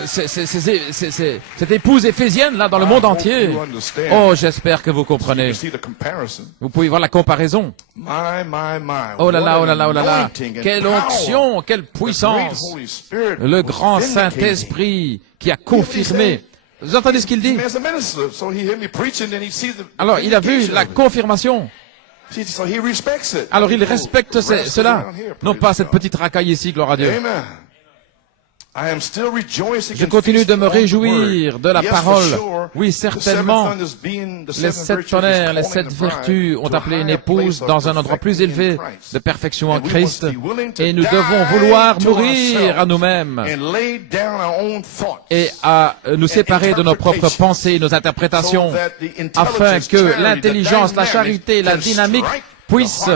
cette épouse éphésienne là dans le monde entier. Oh, j'espère que vous comprenez. Vous pouvez voir la comparaison. Oh là là, oh là là, oh là là. Quelle onction, quelle puissance. Le grand Saint-Esprit qui a confirmé. Vous entendez ce qu'il dit? Alors, il a vu la confirmation. Alors, il respecte cela. Non pas cette petite racaille ici, gloire à Dieu. Je continue de me réjouir de la parole. Oui, certainement, les 7 tonnerres, les 7 vertus ont appelé une épouse dans un endroit plus élevé de perfection en Christ. Et nous devons vouloir mourir à nous-mêmes et à nous séparer de nos propres pensées, nos interprétations, afin que l'intelligence, la charité, la dynamique puisse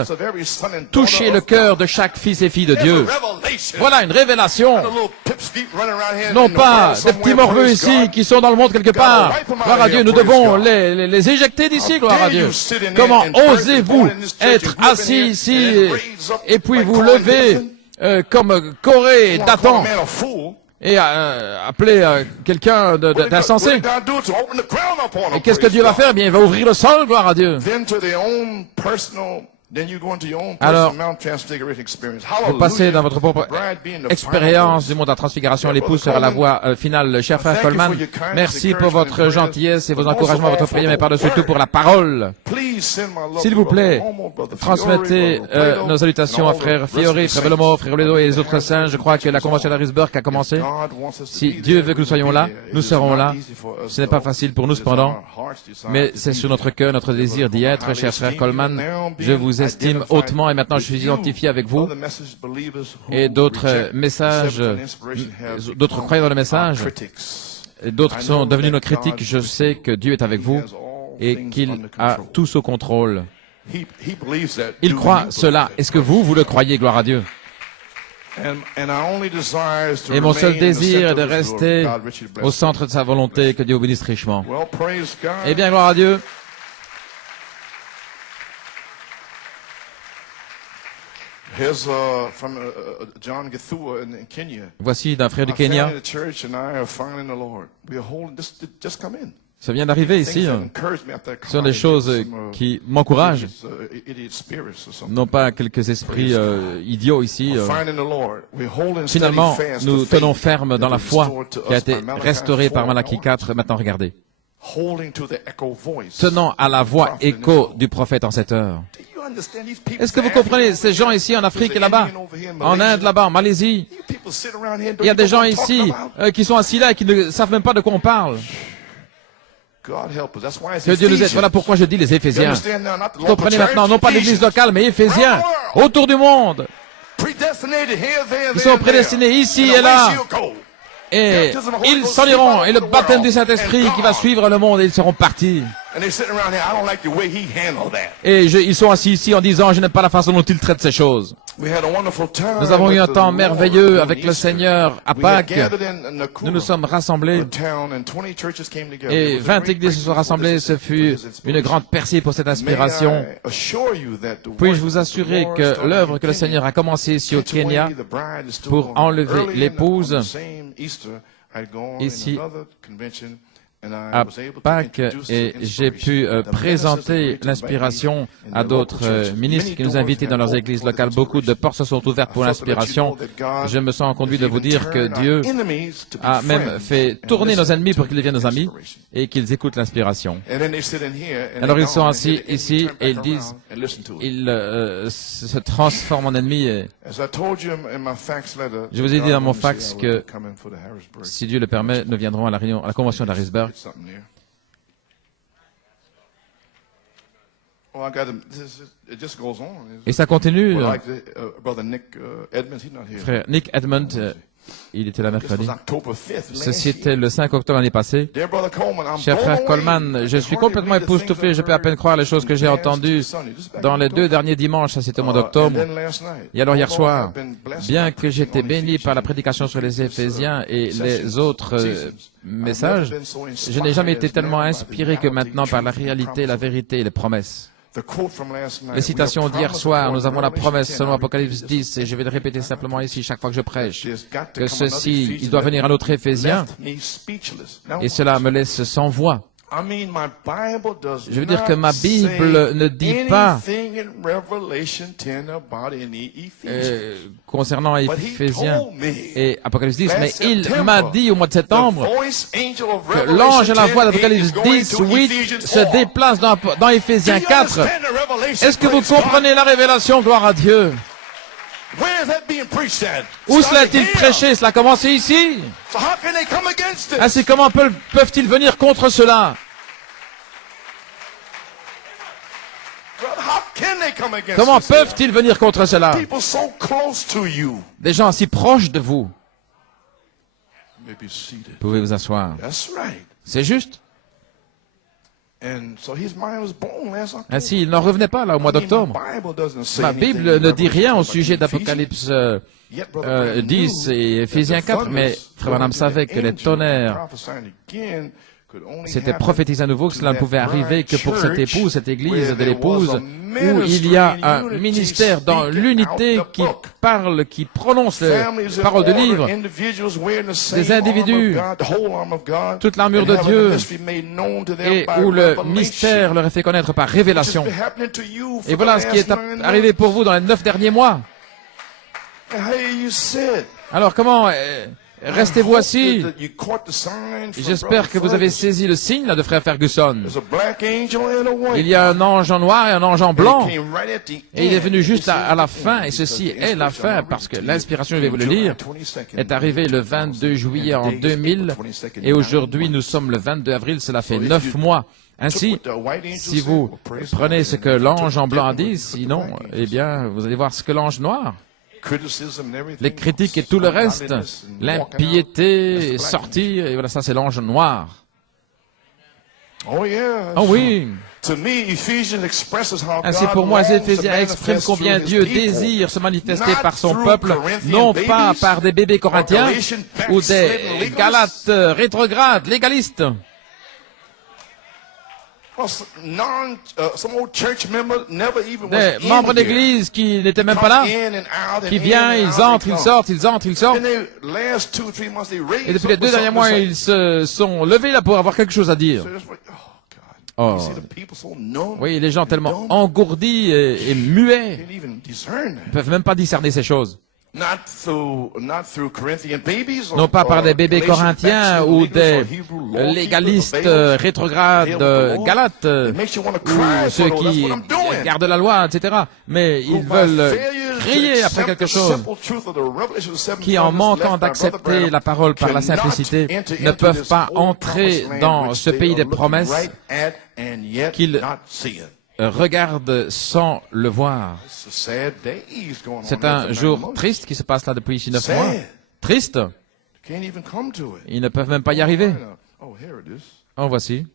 toucher le cœur de chaque fils et fille de Dieu. Voilà une révélation. Non pas des petits morveux ici qui sont dans le monde quelque part. Gloire à Dieu, nous devons les éjecter d'ici, gloire à Dieu. Comment osez-vous être assis ici et puis vous lever comme Corée et Dathan et appeler quelqu'un d'insensé? Et qu'est-ce que Dieu va faire? Eh bien, il va ouvrir le sol, gloire à Dieu. Alors, vous passez dans votre propre expérience du monde de la transfiguration. L'épouse sera la voix finale. Cher frère Coleman, merci pour votre gentillesse et vos encouragements, votre prière, mais par-dessus tout pour la parole. S'il vous plaît, transmettez nos salutations à frère Fiori, frère Velomo, frère Ledo et les autres saints. Je crois que la convention d'Harrisburg a commencé. Si Dieu veut que nous soyons là, nous serons là. Ce n'est pas facile pour nous cependant, mais c'est sur notre cœur, notre désir d'y être. Cher frère Coleman, je vous estime hautement et maintenant je suis identifié avec vous et d'autres messages, d'autres croyant dans le message, et d'autres qui sont devenus nos critiques. Je sais que Dieu est avec vous et qu'il a tout sous contrôle. Il croit cela. Est-ce que vous le croyez? Gloire à Dieu. Et mon seul désir est de rester au centre de sa volonté. Que Dieu vous bénisse richement. Eh bien, gloire à Dieu. Voici d'un frère du Kenya. Ça vient d'arriver ici. Ce sont des choses qui m'encouragent. Non pas quelques esprits idiots ici. Finalement, nous tenons ferme dans la foi qui a été restaurée par Malachie 4. Maintenant, regardez. Tenant à la voix écho du prophète en cette heure. Est-ce que vous comprenez ces gens ici en Afrique et là-bas, en Inde là-bas, en Malaisie? Il y a des gens ici qui sont assis là et qui ne savent même pas de quoi on parle. Que Dieu nous aide. Voilà pourquoi je dis les Éphésiens. Vous comprenez maintenant, non pas l'église locale, mais Éphésiens, autour du monde. Ils sont prédestinés ici et là. Et ils s'en iront. Et le baptême du Saint-Esprit qui va suivre le monde, et ils seront partis. Et ils sont assis ici en disant, je n'aime pas la façon dont il traite ces choses. Nous avons eu un temps merveilleux avec le Seigneur à Pâques. Nous nous sommes rassemblés et 20 églises se sont rassemblées. Ce fut une grande percée pour cette inspiration. Puis-je vous assurer que l'œuvre que le Seigneur a commencée ici au Kenya pour enlever l'épouse ici à Pâques, et j'ai pu présenter l'inspiration à d'autres ministres qui nous invitaient dans leurs églises locales. Beaucoup de portes se sont ouvertes pour l'inspiration. Je me sens conduit de vous dire que Dieu a même fait tourner nos ennemis pour qu'ils deviennent nos amis et qu'ils écoutent l'inspiration. Alors ils sont assis ici et ils disent, ils se transforment en ennemis. Et je vous ai dit dans mon fax que si Dieu le permet, nous viendrons à la convention d'Harrisburg. Et ça continue. Frère Nick Edmond, il était là mercredi. Ceci était le 5 octobre l'année passée. Cher frère Coleman, je suis complètement époustouflé. Je peux à peine croire les choses que j'ai entendues dans les 2 derniers dimanches. Ça, c'était au mois d'octobre. Et alors hier soir, bien que j'étais béni par la prédication sur les Éphésiens et les autres messages, je n'ai jamais été tellement inspiré que maintenant par la réalité, la vérité et les promesses. Les citations d'hier soir, nous avons la promesse selon Apocalypse 10, et je vais le répéter simplement ici chaque fois que je prêche, que ceci, il doit venir à notre Éphésiens, et cela me laisse sans voix. Je veux dire que ma Bible ne dit pas concernant Éphésiens et Apocalypse 10, mais il m'a dit au mois de septembre que l'ange à la voix d'Apocalypse 10, 8 se déplace dans Éphésiens 4. Est-ce que vous comprenez la révélation, gloire à Dieu? Où cela est-il prêché? Cela a commencé ici. Ainsi, comment peuvent-ils venir contre cela? Comment peuvent-ils venir contre cela? Des gens si proches de vous. Vous pouvez vous asseoir. C'est juste. Ainsi, il n'en revenait pas là au mois d'octobre. Ma Bible ne dit rien au sujet d'Apocalypse 10 et Éphésiens 4, mais Frère Branham savait que les tonnerres c'était prophétisé à nouveau que cela ne pouvait arriver que pour cette épouse, cette église de l'épouse, où il y a un ministère dans l'unité qui parle, qui prononce les paroles de livre, des individus, toute l'armure de Dieu, et où le mystère leur est fait connaître par révélation. Et voilà ce qui est arrivé pour vous dans les 9 derniers mois. Alors comment... Restez-vous assis. J'espère que vous avez saisi le signe là, de frère Ferguson. Il y a un ange en noir et un ange en blanc. Et il est venu juste à la fin. Et ceci est la fin parce que l'inspiration, je vais vous le lire, est arrivée le 22 juillet en 2000. Et aujourd'hui, nous sommes le 22 avril. Cela fait 9 mois. Ainsi, si vous prenez ce que l'ange en blanc a dit, sinon, eh bien, vous allez voir ce que l'ange noir. Les critiques et tout le reste, l'impiété, sortir, et voilà, ça c'est l'ange noir. Oh oui. Ainsi pour moi, les Éphésiens expriment combien Dieu désire se manifester par son peuple, non pas par des bébés corinthiens ou des galates rétrogrades, légalistes. Des membres d'église qui n'étaient même pas là, qui viennent, ils entrent, ils sortent, ils entrent, ils sortent. Et depuis les 2 derniers mois, ils se sont levés là pour avoir quelque chose à dire. Oh. Oui, les gens tellement engourdis et muets, ne peuvent même pas discerner ces choses. Non pas par des bébés corinthiens ou des légalistes rétrogrades galates, ou ceux qui gardent la loi, etc. Mais ils veulent crier après quelque chose qui, en manquant d'accepter la parole par la simplicité, ne peuvent pas entrer dans ce pays des promesses qu'ils regarde sans le voir. C'est un jour triste qui se passe là depuis ici 9 mois. Triste. Ils ne peuvent même pas y arriver. En voici.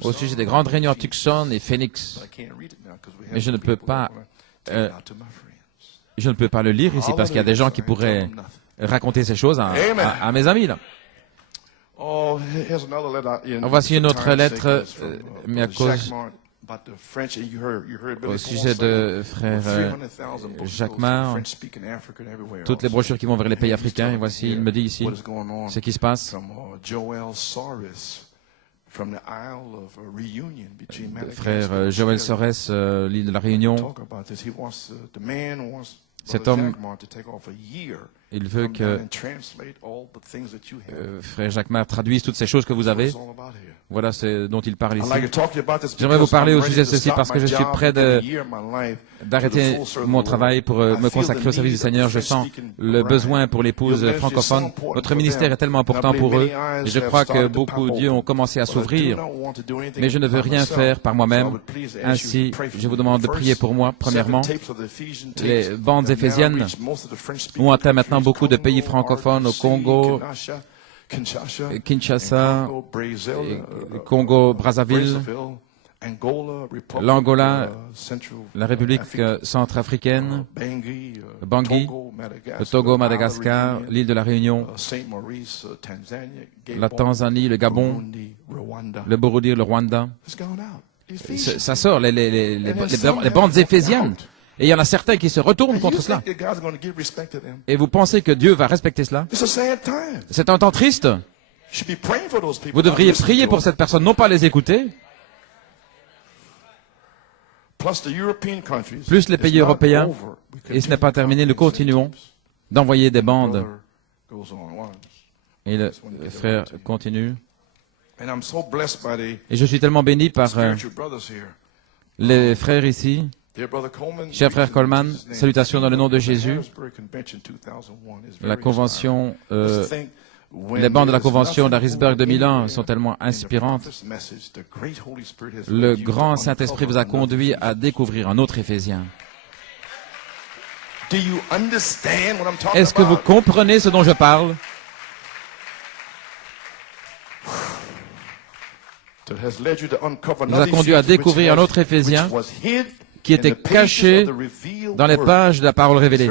Au sujet des grandes réunions à Tucson et Phoenix. Mais je ne peux pas le lire ici parce qu'il y a des gens qui pourraient raconter ces choses à mes amis là. Voici une autre lettre, mais à cause au sujet de frère Jacquemart, toutes les brochures qui vont vers les pays africains, et voici, il me dit ici ce qui se passe. Frère Joël Sorès, l'île de la Réunion, cet homme, il veut que frère Jacquemart traduise toutes ces choses que vous avez. Voilà ce dont il parle ici. J'aimerais vous parler au sujet de ceci parce que je suis près d'arrêter mon travail pour me consacrer au service du Seigneur. Je sens le besoin pour l'épouse francophone. Votre ministère est tellement important pour eux. Et je crois que beaucoup d'yeux ont commencé à s'ouvrir. Mais je ne veux rien faire par moi-même. Ainsi, je vous demande de prier pour moi. Premièrement, les bandes éphésiennes ont atteint maintenant beaucoup de pays francophones au Congo, Kinshasa, Congo, Brazzaville, l'Angola, la République centrafricaine, Bangui, le Togo, Madagascar, l'île de la Réunion, la Tanzanie, le Gabon, le Burundi, le Rwanda. Ça sort, les bandes éphésiennes. Et il y en a certains qui se retournent contre cela. Et vous pensez que Dieu va respecter cela? C'est un temps triste. Vous devriez prier pour cette personne, non pas les écouter. Plus les pays européens, et ce n'est pas terminé, nous continuons d'envoyer des bandes. Et le frère continue. Et je suis tellement béni par les frères ici. Cher frère Coleman, salutations dans le nom de Jésus. La convention, les bandes de la convention d'Harrisburg 2001 sont tellement inspirantes. Le grand Saint-Esprit vous a conduit à découvrir un autre Éphésien. Est-ce que vous comprenez ce dont je parle? Nous a conduit à découvrir un autre Éphésien qui était caché dans les pages de la parole révélée.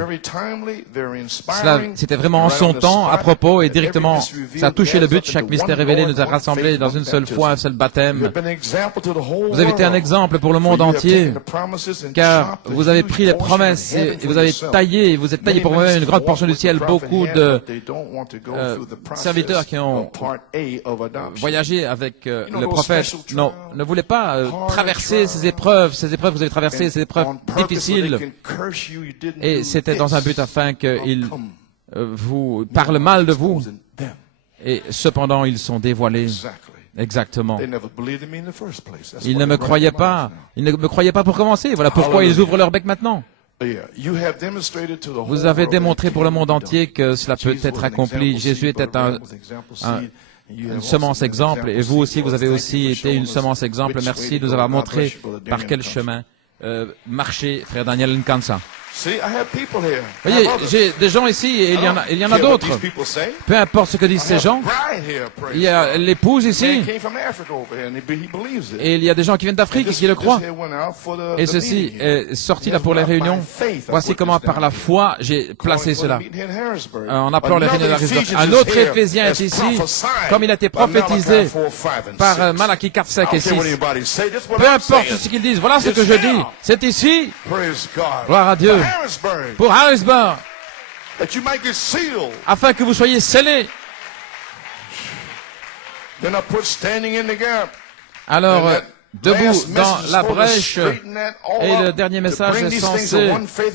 Cela, c'était vraiment en son temps, à propos, et directement, ça a touché le but. Chaque mystère révélé nous a rassemblés dans une seule foi, un seul baptême. Vous avez été un exemple pour le monde entier, car vous avez pris les promesses et vous avez taillé, vous êtes taillé pour vous-même une grande portion du ciel. Beaucoup de serviteurs qui ont voyagé avec le prophète, non, ne voulaient pas traverser ces épreuves que vous avez traversées, ces épreuves difficiles, et c'était dans un but afin qu'ils vous parlent mal de vous, et cependant ils sont dévoilés. Exactement. Ils ne me croyaient pas. Ils ne me croyaient pas pour commencer. Voilà pourquoi ils ouvrent leur bec maintenant. Vous avez démontré pour le monde entier que cela peut être accompli. Jésus était une semence exemple, et vous aussi, vous avez aussi été une semence exemple. Merci de nous avoir montré par quel chemin marcher, frère Daniel Nkansa. Voyez, j'ai des gens ici, et il y en a d'autres. Peu importe ce que disent ces gens, il y a l'épouse ici, et il y a des gens qui viennent d'Afrique et qui le croient. Et ceci est sorti là pour les réunions. Voici comment par la foi j'ai placé cela. En appelant les réunions d'Harrisburg. Un autre Éphésien est ici, comme il a été prophétisé par Malachie 4, 5 et 6. Peu importe ce qu'ils disent, voilà ce que je dis. C'est ici. Gloire à Dieu. Pour Harrisburg, afin que vous soyez scellés. Alors, debout dans la brèche, et le dernier message est censé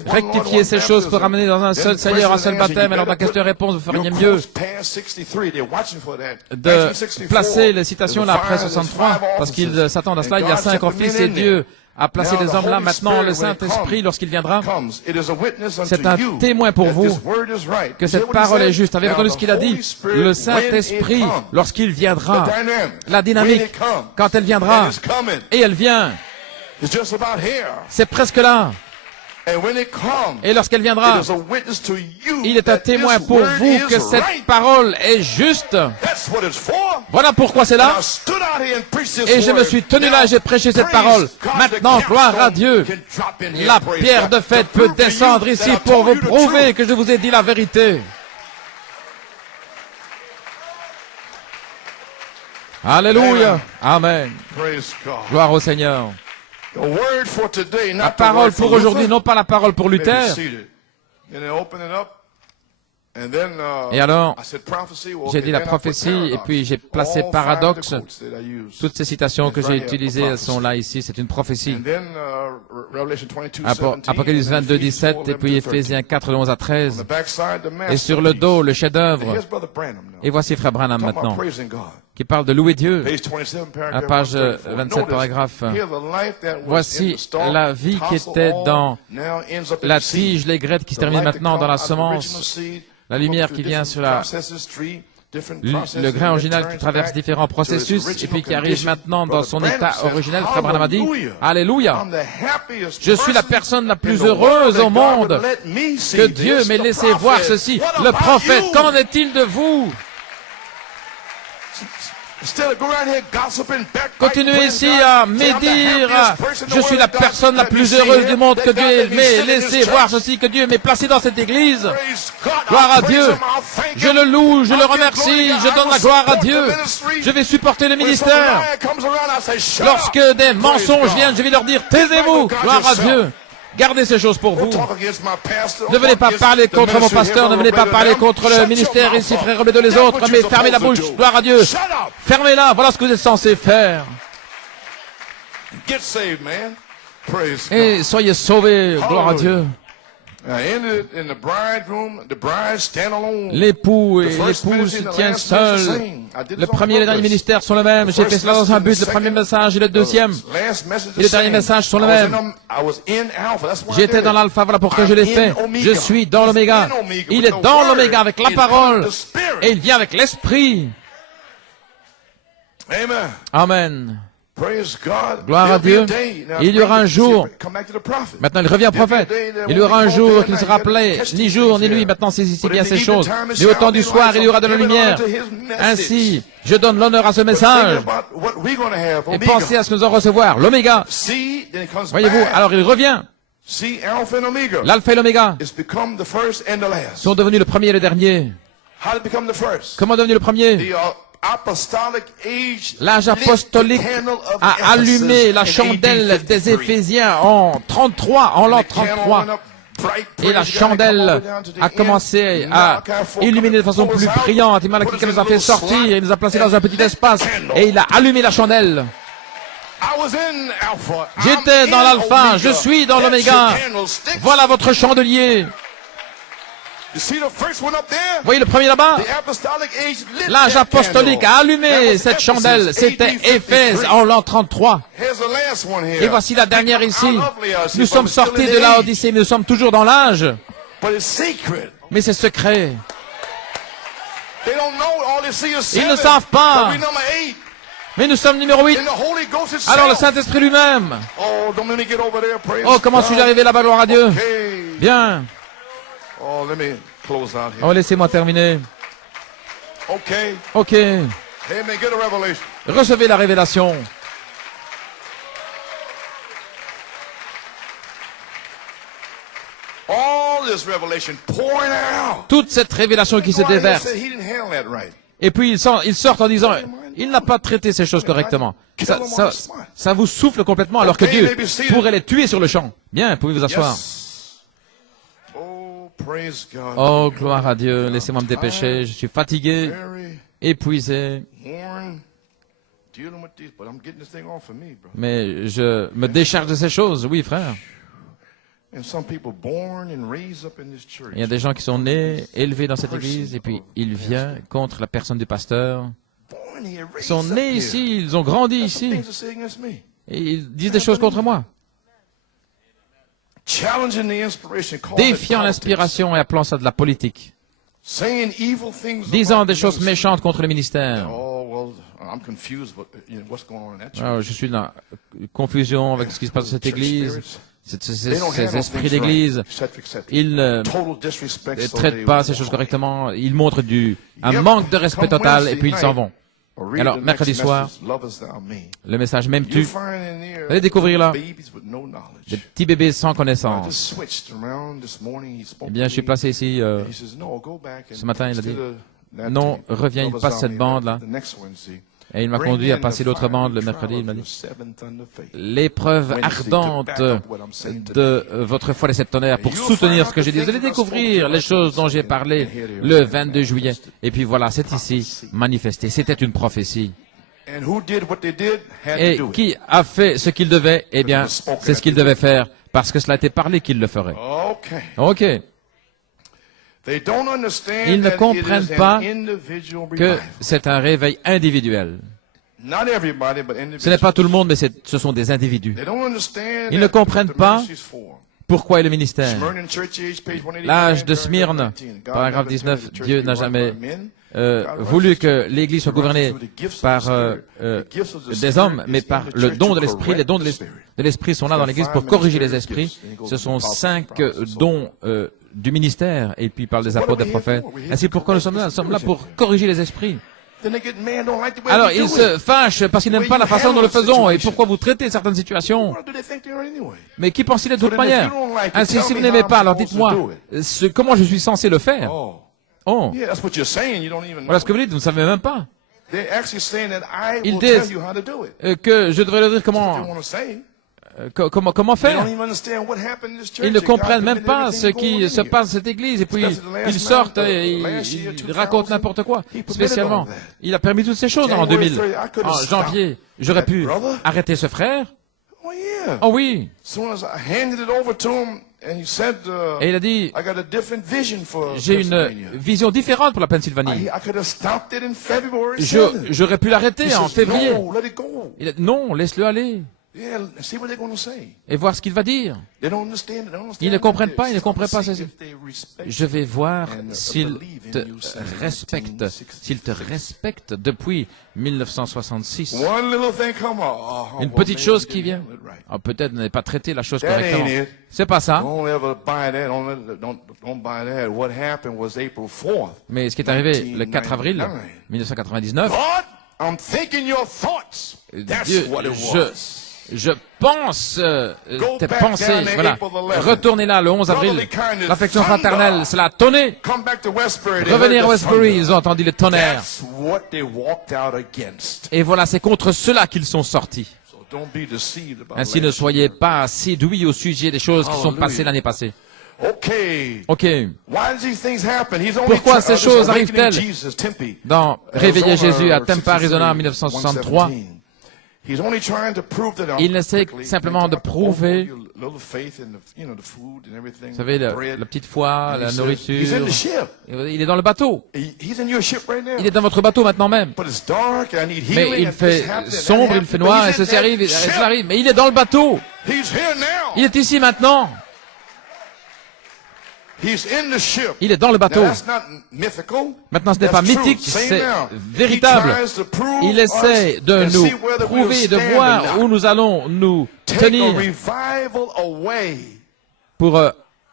rectifier ces choses pour ramener dans un seul Seigneur, un seul baptême. Alors, dans la question-réponse, vous feriez mieux de placer les citations là après 63, parce qu'ils s'attendent à cela. Il y a 5 offices et Dieu a placé les hommes là. Maintenant, le Saint-Esprit, lorsqu'il viendra, c'est un témoin pour vous que cette parole est juste. Avez-vous entendu ce qu'il a dit? Le Saint-Esprit, lorsqu'il viendra, la dynamique, quand elle viendra, et elle vient, c'est presque là. Et lorsqu'elle viendra, il est un témoin pour vous que cette parole est juste. Voilà pourquoi c'est là. Et je me suis tenu là et j'ai prêché cette parole. Maintenant, gloire à Dieu. La pierre de fête peut descendre ici pour vous prouver que je vous ai dit la vérité. Alléluia. Amen. Gloire au Seigneur. La parole pour aujourd'hui, non pas la parole pour Luther. Et alors, j'ai dit la prophétie, et puis j'ai placé paradoxe. Toutes ces citations que j'ai utilisées sont là ici, c'est une prophétie. Apocalypse 22, 17, et puis Éphésiens 4, 11 à 13. Et sur le dos, le chef-d'œuvre. Et voici Frère Branham maintenant, qui parle de louer Dieu. À page 27, paragraphe. Voici la vie qui était dans la tige, l'aigrette, qui se termine maintenant dans la semence. La lumière qui vient sur le grain original qui traverse différents processus et puis qui arrive maintenant dans son état originel. Frère Branham a dit, Alléluia, je suis la personne la plus heureuse au monde que Dieu m'ait laissé voir ceci. Le prophète, qu'en est-il de vous? Continuez ici à médire, je suis la personne la plus heureuse du monde que Dieu ait aimé. Laissez voir ceci que Dieu m'ait placé dans cette église. Gloire à Dieu. Je le loue, je le remercie, je donne la gloire à Dieu. Je vais supporter le ministère. Lorsque des mensonges viennent, je vais leur dire, taisez-vous. Gloire à Dieu. Gardez ces choses pour vous. Ne venez pas parler contre mon pasteur, ne venez pas parler contre le ministère ici, frères et les autres, mais fermez la bouche, gloire à Dieu. Fermez-la, voilà ce que vous êtes censés faire. Et soyez sauvés, gloire à Dieu. L'époux et l'épouse se tiennent seuls. Le premier et le dernier ministère sont le même. J'ai fait cela dans un but. Le premier message et le deuxième et le dernier message sont le même. J'étais dans l'alpha, voilà pourquoi je l'ai fait. Je suis dans l'oméga. Il est dans l'oméga avec la parole et il vient avec l'esprit. Amen. Gloire à Dieu. Il y aura un jour, maintenant il revient prophète, il y aura un jour qui ne sera appelé ni jour ni nuit, maintenant c'est ici bien ces choses, mais au temps du soir il y aura de la lumière. Ainsi, je donne l'honneur à ce message, et pensez à ce que nous allons recevoir, l'oméga. Voyez-vous, alors il revient. L'alpha et l'oméga sont devenus le premier et le dernier. Comment devenir le premier? L'âge apostolique a allumé la chandelle des Éphésiens en 33, en l'an 33. Et la chandelle a commencé à illuminer de façon plus brillante. Il nous a fait sortir, il nous a placés dans un petit espace et il a allumé la chandelle. J'étais dans l'alpha, je suis dans l'oméga. Voilà votre chandelier. Voyez le premier là-bas? L'âge apostolique a allumé cette chandelle. C'était Éphèse en l'an 33. Et voici la dernière ici. Nous sommes sortis de Laodicée, mais nous sommes toujours dans l'âge. Mais c'est secret. Ils ne savent pas. Mais nous sommes numéro 8. Alors le Saint-Esprit lui-même. Oh, comment suis-je arrivé là-bas, gloire à Dieu? Bien. Oh, laissez-moi terminer. Ok. Recevez la révélation. Toute cette révélation qui se déverse. Et puis ils sortent en disant, il n'a pas traité ces choses correctement. Ça vous souffle complètement alors que Dieu pourrait les tuer sur le champ. Bien, pouvez vous asseoir. Oh, gloire à Dieu, laissez-moi me dépêcher, je suis fatigué, épuisé. Mais je me décharge de ces choses, oui frère. Il y a des gens qui sont nés, élevés dans cette église, et puis il vient contre la personne du pasteur. Ils sont nés ici, ils ont grandi ici, et ils disent des choses contre moi. Défiant l'inspiration et appelant ça de la politique. Disant des choses méchantes contre le ministère. Je suis dans confusion avec ce qui se passe dans cette église. Ces esprits d'église, ils ne traitent pas ces choses correctement. Ils montrent un manque de respect total et puis ils s'en vont. Alors, mercredi soir, le message « M'aimes-tu » Vous allez découvrir là des petits bébés sans connaissance. Eh bien, je suis placé ici. Ce matin, il a dit « Non, reviens, il passe cette bande-là. » Et il m'a conduit à passer l'autre bande le mercredi. Il m'a dit « L'épreuve ardente de votre foi des sept tonnerres pour soutenir ce que j'ai dit. Vous allez découvrir les choses dont j'ai parlé le 22 juillet. Et puis voilà, c'est ici manifesté. C'était une prophétie. Et qui a fait ce qu'il devait? Eh bien, c'est ce qu'il devait faire parce que cela a été parlé qu'il le ferait. Ok. Ils ne comprennent pas que c'est un réveil individuel. Ce n'est pas tout le monde, mais ce sont des individus. Ils ne comprennent pas pourquoi est le ministère. L'âge de Smyrne, paragraphe 19, Dieu n'a jamais voulu que l'Église soit gouvernée par des hommes, mais par le don de l'Esprit. Les dons de l'Esprit sont là dans l'Église pour corriger les esprits. Ce sont 5 dons du ministère, et puis il parle des apôtres, des prophètes. Ainsi, pourquoi nous sommes là? Nous sommes là pour corriger les esprits. Alors ils se fâchent parce qu'ils n'aiment pas la façon dont nous le faisons et pourquoi vous traitez certaines situations. Mais qui pense-il de toute manière? Ainsi, si vous n'aimez pas, alors dites-moi comment je suis censé le faire. Oh, voilà ce que vous dites, vous ne savez même pas. Ils disent que je devrais leur dire comment faire. Ils ne comprennent même pas ce qui se passe dans cette église. Et puis, ils sortent et ils racontent n'importe quoi. Spécialement, il a permis toutes ces choses en 2000. En janvier, j'aurais pu arrêter ce frère. Oh oui. Et il a dit, j'ai une vision différente pour la Pennsylvanie. J'aurais pu l'arrêter en février. Il a dit, non, laisse-le aller. Et voir ce qu'il va dire. Ils ne comprennent pas, ils ne comprennent pas. Je vais voir s'il te respecte depuis 1966. Une petite chose qui vient. Oh, peut-être n'avez pas traité la chose correctement. C'est pas ça. Mais ce qui est arrivé le 4 avril 1999, Dieu, je pense tes pensées, voilà. Retournez là le 11 avril. L'affection fraternelle, cela a tonné. Revenir à Westbury, ils ont entendu le tonnerre. Et voilà, c'est contre cela qu'ils sont sortis. Ainsi, ne soyez pas séduits au sujet des choses qui sont passées l'année passée. Ok. Pourquoi ces choses arrivent-elles? Dans Réveiller Jésus à Tempe, Arizona en 1963, il essaie simplement de prouver, vous savez, la petite foi, la nourriture. Il est dans le bateau. Il est dans votre bateau maintenant même. Mais il fait sombre, il fait noir, et ceci arrive, et cela arrive. Mais il est dans le bateau. Il est ici maintenant. Il est dans le bateau. Maintenant, ce n'est pas mythique, c'est véritable. Il essaie de nous prouver, de voir où nous allons nous tenir pour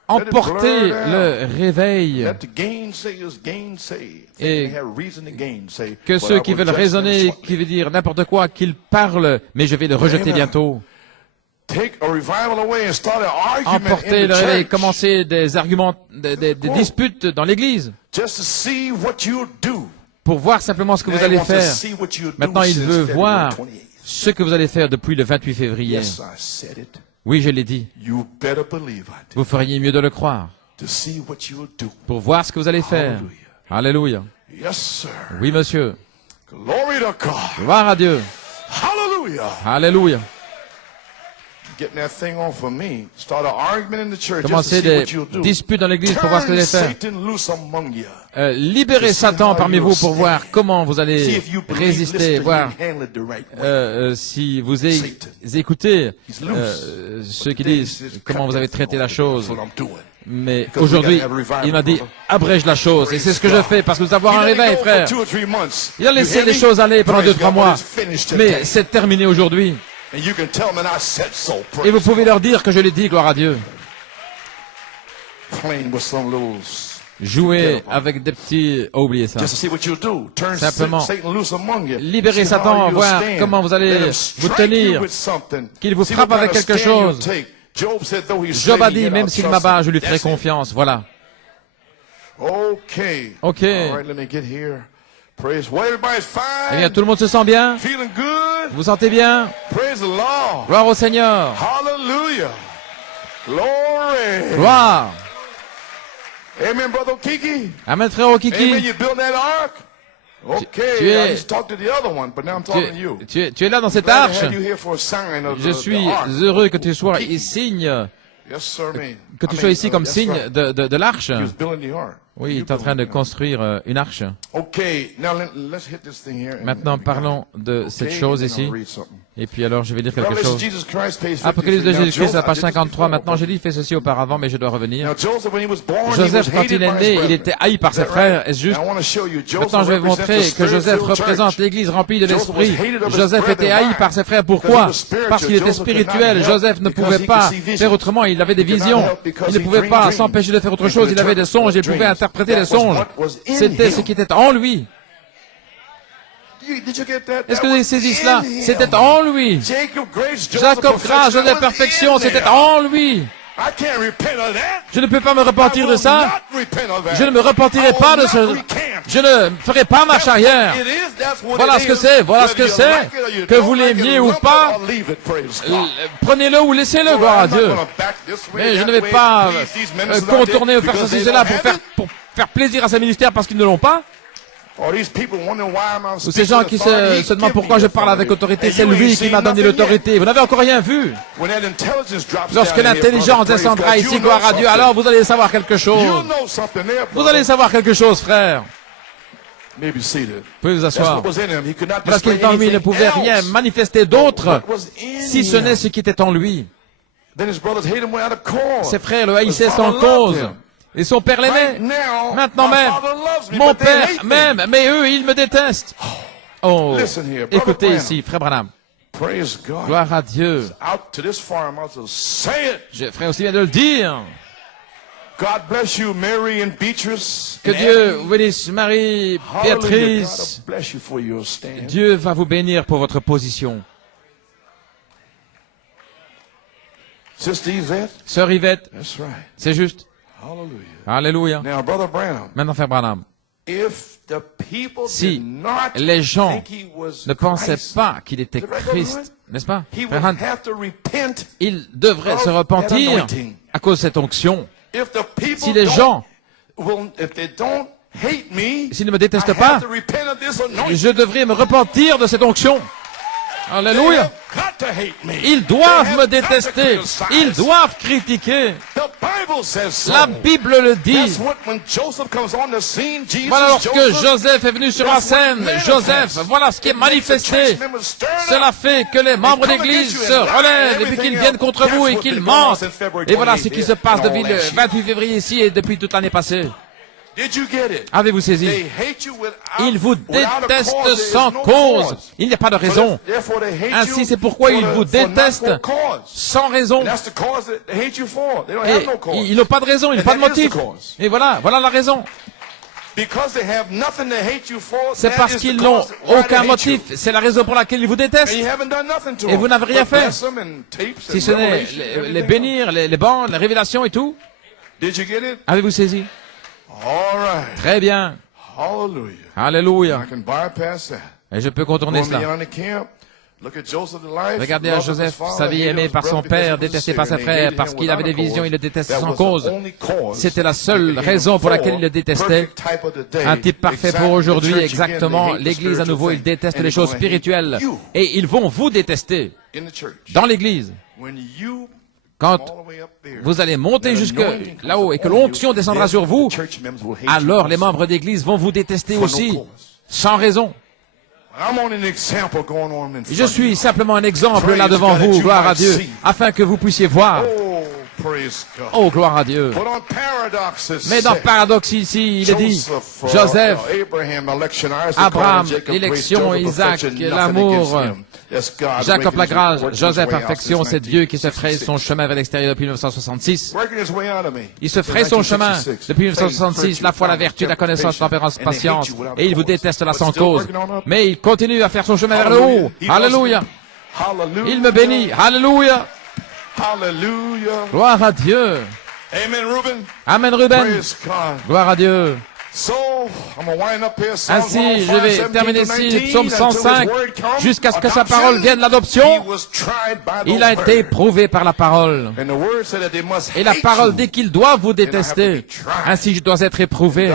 emporter le réveil. Et que ceux qui veulent raisonner, qui veulent dire n'importe quoi, qu'ils parlent, mais je vais le rejeter bientôt. Emporter le réveil, commencer des arguments, des disputes dans l'église. Pour voir simplement ce que vous allez faire. Maintenant, il veut voir ce que vous allez faire depuis le 28 février. Oui, je l'ai dit. Vous feriez mieux de le croire. Pour voir ce que vous allez faire. Alléluia. Oui, monsieur. Gloire à Dieu. Alléluia. Commencez des disputes dans l'église pour voir ce que vous allez faire. Libérez Satan parmi vous pour voir comment vous allez résister, voir si vous écoutez ceux qui disent comment vous avez traité la chose. Mais aujourd'hui, il m'a dit, abrège la chose. Et c'est ce que je fais parce que vous avez un réveil, frère. Il a laissé les choses aller pendant 2-3 mois. Mais c'est terminé aujourd'hui. Et vous pouvez leur dire que je l'ai dit, gloire à Dieu. Jouez avec des petits... Oh, oubliez ça. Simplement, libérez Satan, voir comment vous allez vous tenir, qu'il vous frappe avec quelque chose. Job a dit, même s'il m'abat, je lui ferai confiance. Voilà. Ok. Eh bien, tout le monde se sent bien? Vous vous sentez bien? Gloire au Seigneur. Gloire. Amen, frère Okiki. Tu es là dans cette arche. Je suis heureux que tu sois ici, comme signe de l'arche. Oui, il est en train de construire une arche. Maintenant, parlons de cette chose ici. Et puis alors, je vais dire quelque chose. Apocalypse de Jésus-Christ, la page 53. Maintenant, j'ai dit, fait ceci auparavant, mais je dois revenir. Joseph, quand il est né, il était haï par ses frères. Est-ce juste? Maintenant, je vais vous montrer que Joseph représente l'Église remplie de l'Esprit. Joseph était haï par ses frères. Pourquoi? Parce qu'il était spirituel. Joseph ne pouvait pas faire autrement. Il avait des visions. Il ne pouvait pas s'empêcher de faire autre chose. Il avait des songes. Il pouvait interpréter les songes. C'était ce qui était en lui. Est-ce que vous avez saisi cela? C'était en lui. Jacob, grâce de perfection, c'était en lui. Je ne peux pas me repentir de ça. Je ne me repentirai pas de ce... Je ne ferai pas marche arrière. Voilà ce que c'est. Voilà ce que c'est. Que vous l'aimiez ou pas, prenez-le ou laissez-le, gloire à Dieu. Mais je ne vais pas contourner ou faire ceci, cela pour faire plaisir à ces ministères parce qu'ils ne l'ont pas. Ou ces gens qui se demandent pourquoi je parle avec autorité, c'est lui qui m'a donné l'autorité. Vous n'avez encore rien vu. Lorsque l'intelligence descendra ici, gloire à Dieu, alors vous allez savoir quelque chose. Vous allez savoir quelque chose, frère. Vous pouvez vous asseoir. Parce qu'il est en lui, il ne pouvait rien manifester d'autre, si ce n'est ce qui était en lui. Ses frères le haïssaient sans cause. Et son père l'aimait. Maintenant même, mon père m'aime, mais eux, ils me détestent. Oh, écoutez ici, frère Branham. Gloire à Dieu. Frère aussi vient de le dire. Que Dieu vous bénisse, Marie, Béatrice. Dieu va vous bénir pour votre position. Sœur Yvette, c'est juste. Alléluia. Maintenant, frère Branham, si les gens ne pensaient pas qu'il était Christ, n'est-ce pas, frère Hunt, il devrait se repentir à cause de cette onction. Si les gens, s'ils ne me détestent pas, je devrais me repentir de cette onction. Alléluia. Ils doivent me détester. Ils doivent critiquer. La Bible le dit. Voilà lorsque Joseph est venu sur la scène. Joseph, voilà ce qui est manifesté. Cela fait que les membres d'église se relèvent et puis qu'ils viennent contre vous et qu'ils mentent. Et voilà ce qui se passe depuis le 28 février ici et depuis toute l'année passée. Avez-vous saisi? Ils vous détestent sans cause. Il n'y a pas de raison. Ainsi, c'est pourquoi ils vous détestent sans raison. Et ils n'ont pas de raison, ils n'ont pas de motif. Et voilà la raison. C'est parce qu'ils n'ont aucun motif. C'est la raison pour laquelle ils vous détestent. Et vous n'avez rien fait. Si ce n'est les bénir, les bandes, les révélations et tout. Avez-vous saisi? Très bien. Alléluia. Et je peux contourner cela. Regardez à Joseph, sa vie aimée par son père, détesté par ses frères, parce qu'il avait des visions, il le détestait sans cause. C'était la seule raison pour laquelle il le détestait. Un type parfait pour aujourd'hui, exactement. L'Église, à nouveau, il déteste les choses spirituelles. Et ils vont vous détester dans l'Église. Quand vous allez monter jusque là-haut et que l'onction descendra sur vous, alors les membres d'église vont vous détester aussi, sans raison. Je suis simplement un exemple là devant vous, gloire à Dieu, afin que vous puissiez voir. Oh, gloire à Dieu. Mais dans Paradoxe ici, il est dit, Joseph, Abraham, l'élection, Isaac, l'amour, Jacob la grâce, Joseph perfection, c'est Dieu qui se fraye son chemin vers l'extérieur depuis 1966. Il se fraye son chemin depuis 1966, la foi, la vertu, la connaissance, la tempérance, la patience, et il vous déteste là sans cause. Mais il continue à faire son chemin vers le haut. Alléluia. Il me bénit. Alléluia. Gloire à Dieu. Amen, Ruben. Gloire à Dieu. Ainsi, je vais terminer ici, psaume 105, jusqu'à ce que sa parole vienne l'adoption. Il a été éprouvé par la parole. Et la parole dit qu'il doit vous détester. Ainsi, je dois être éprouvé.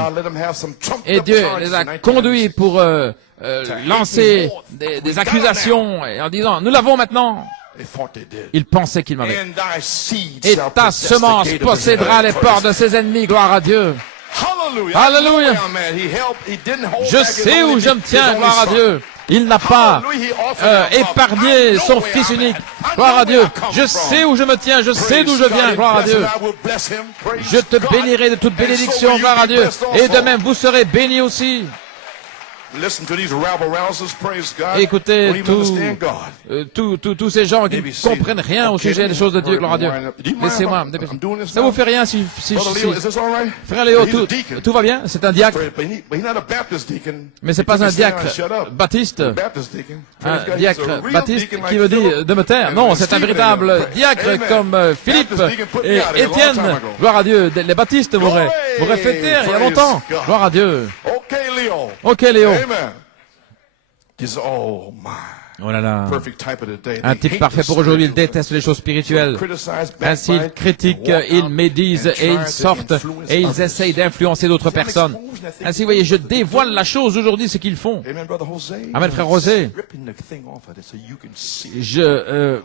Et Dieu les a conduits pour lancer des accusations en disant, nous l'avons maintenant. Il pensait qu'il m'avait. Et ta semence possédera les portes de ses ennemis, gloire à Dieu. Alléluia. Je sais où je me tiens, gloire à Dieu. Il n'a pas épargné son fils unique. Gloire à Dieu. Je sais où je me tiens, je sais d'où je viens, gloire à Dieu. Je te bénirai de toute bénédiction, gloire à Dieu. Et de même, vous serez bénis aussi. Écoutez tous ces gens qui ne comprennent rien au sujet des choses de Dieu, gloire à Dieu. Laissez-moi. Ça vous fait rien si Frère Léo, tout va bien? C'est un diacre. Mais c'est pas un diacre baptiste. Un diacre baptiste qui me dit de me taire. Non, c'est un véritable diacre comme Philippe et Étienne. Gloire à Dieu. Les baptistes m'auraient fait taire il y a longtemps. Gloire à Dieu. Ok, Léo. Oh là là. Un type parfait pour aujourd'hui. Il déteste les choses spirituelles. Ainsi, ils critiquent, ils médisent et ils sortent et ils essayent d'influencer d'autres personnes. Ainsi, vous voyez, je dévoile la chose aujourd'hui, ce qu'ils font. Amen, frère Rosé. Je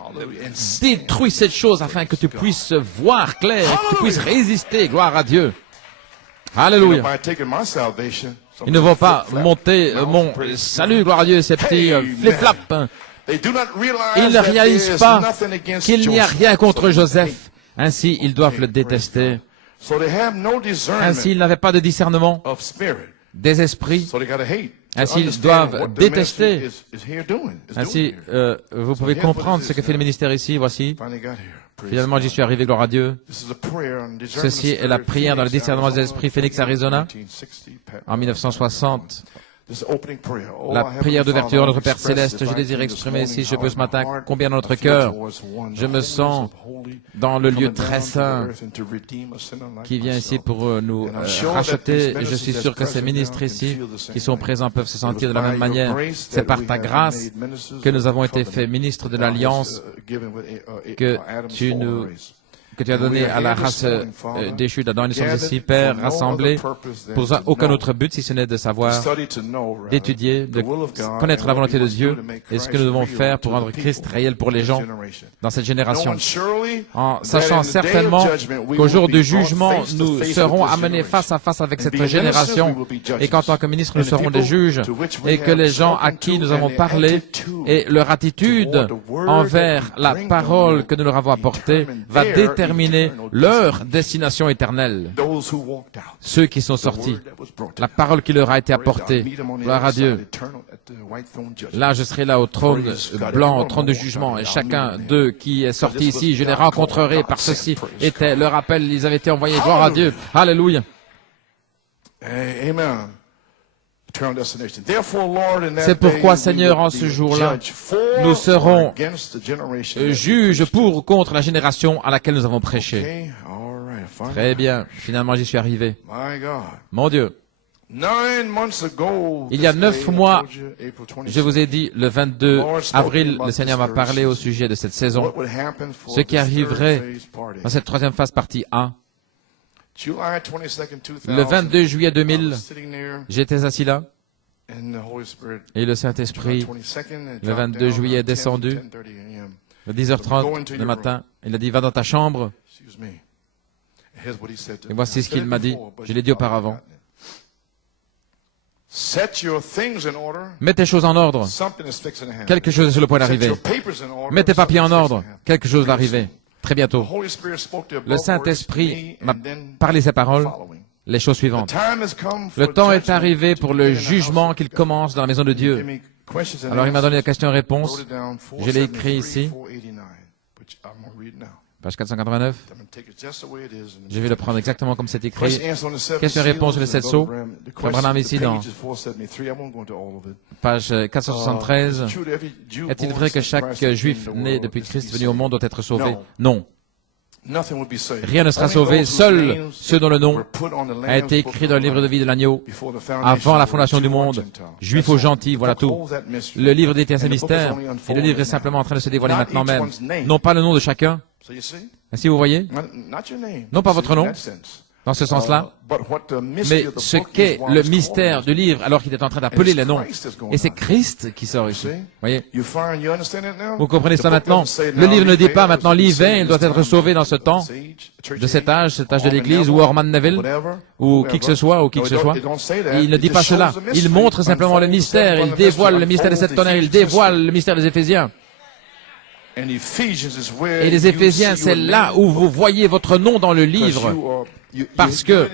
détruis cette chose afin que tu puisses voir clair, que tu puisses résister. Gloire à Dieu. Alléluia. Ils ne vont pas monter mon salut, gloire à Dieu, ces petits flip-flops. Ils ne réalisent pas qu'il n'y a rien contre Joseph. Ainsi, ils doivent le détester. Ainsi, ils n'avaient pas de discernement des esprits. Ainsi, ils doivent détester. Ainsi, vous pouvez comprendre ce que fait le ministère ici. Voici. Finalement, j'y suis arrivé, gloire à Dieu. Ceci est la prière dans le discernement des esprits, Phoenix, Arizona, en 1960. La prière d'ouverture de notre Père Céleste, je désire exprimer ici, je peux ce matin, combien dans notre cœur, je me sens dans le lieu très saint qui vient ici pour nous racheter. Je suis sûr que ces ministres ici qui sont présents peuvent se sentir de la même manière. C'est par ta grâce que nous avons été faits ministres de l'Alliance que tu as donné à la race déchue d'Adam. Nous sommes ici, Père, rassemblés pour aucun autre but, si ce n'est de savoir, d'étudier, de connaître la volonté de Dieu et ce que nous devons faire pour rendre Christ réel pour les gens dans cette génération. En sachant certainement qu'au jour du jugement, nous serons amenés face à face avec cette génération et qu'en tant que ministres, nous serons des juges et que les gens à qui nous avons parlé et leur attitude envers la parole que nous leur avons apportée va déterminer leur destination éternelle. Ceux qui sont sortis, la parole qui leur a été apportée, gloire à Dieu. Là, je serai là au trône blanc, au trône de jugement, et chacun d'eux qui est sorti ici, je les rencontrerai par ceci. Était leur appel, ils avaient été envoyés, gloire à Dieu. Alléluia. Amen. C'est pourquoi, Seigneur, en ce jour-là, nous serons juges pour ou contre la génération à laquelle nous avons prêché. Très bien. Finalement, j'y suis arrivé. Mon Dieu. Il y a 9 mois, je vous ai dit, le 22 avril, le Seigneur m'a parlé au sujet de cette saison. Ce qui arriverait dans cette troisième phase partie A. Le 22 juillet 2000, j'étais assis là, et le Saint-Esprit, le 22 juillet, est descendu, à 10h30 le matin. Il a dit, va dans ta chambre. Et voici ce qu'il m'a dit. Je l'ai dit auparavant. Mets tes choses en ordre. Quelque chose est sur le point d'arriver. Mets tes papiers en ordre. Quelque chose va arriver. Très bientôt. Le Saint-Esprit m'a parlé ces paroles, les choses suivantes. Le temps est arrivé pour le jugement qu'il commence dans la maison de Dieu. Alors il m'a donné la question-réponse. Je l'ai écrit ici. Page 489. Je vais le prendre exactement comme c'est écrit. Question-réponse sur les 7 sceaux. Frère Branham ici dans page 473. Est-il vrai que chaque juif né depuis Christ venu au monde doit être sauvé? Non. Rien ne sera sauvé. Seuls ceux dont le nom a été écrit dans le livre de vie de l'agneau avant la fondation du monde. Juifs aux gentils, voilà tout. Le livre détient ses mystères et le livre est simplement en train de se dévoiler maintenant même. Non pas le nom de chacun. Ainsi vous voyez? Non pas votre nom, dans ce sens-là, mais ce qu'est le mystère du livre alors qu'il est en train d'appeler les noms. Et c'est Christ qui sort ici. Voyez? Vous comprenez cela maintenant? Le livre ne dit pas maintenant l'hiver, il doit être sauvé dans ce temps, de cet âge de l'Église, ou Orman Neville, ou qui que ce soit, Il ne dit pas cela. Il montre simplement le mystère, il dévoile le mystère des 7 tonnerres, il dévoile le mystère des Éphésiens. Et les Éphésiens, c'est là où vous voyez votre nom dans le livre. Parce que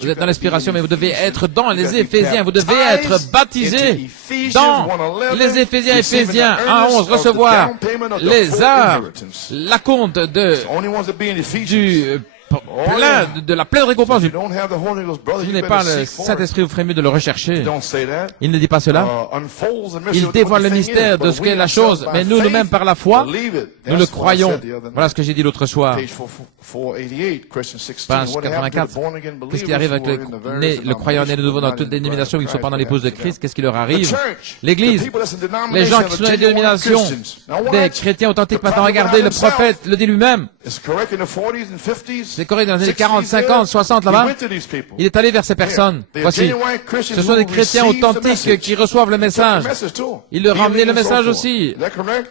vous êtes dans l'inspiration, mais vous devez être dans les Éphésiens. Vous devez être baptisé dans les Éphésiens. Éphésiens 1:11, recevoir les arts, la compte de la pleine récompense. Si vous n'avez pas le Saint-Esprit, vous ferez mieux de le rechercher. Il ne dit pas cela. Il dévoile le mystère de ce qu'est la chose, mais nous-mêmes, par la foi, nous le croyons. Voilà ce que j'ai dit l'autre soir. Page 84. Qu'est-ce qui arrive avec le croyant né de nouveau dans toutes les dénominations qui ne sont pas dans l'épouse de Christ? Qu'est-ce qui leur arrive? L'Église, les gens qui sont dans les dénominations, des chrétiens authentiques. Maintenant, regardez, le prophète le dit lui-même. C'est correct dans les années 40, 50, 60 là-bas. Il est allé vers ces personnes. Voici, ce sont des chrétiens authentiques qui reçoivent le message. Il leur a ramené le message aussi.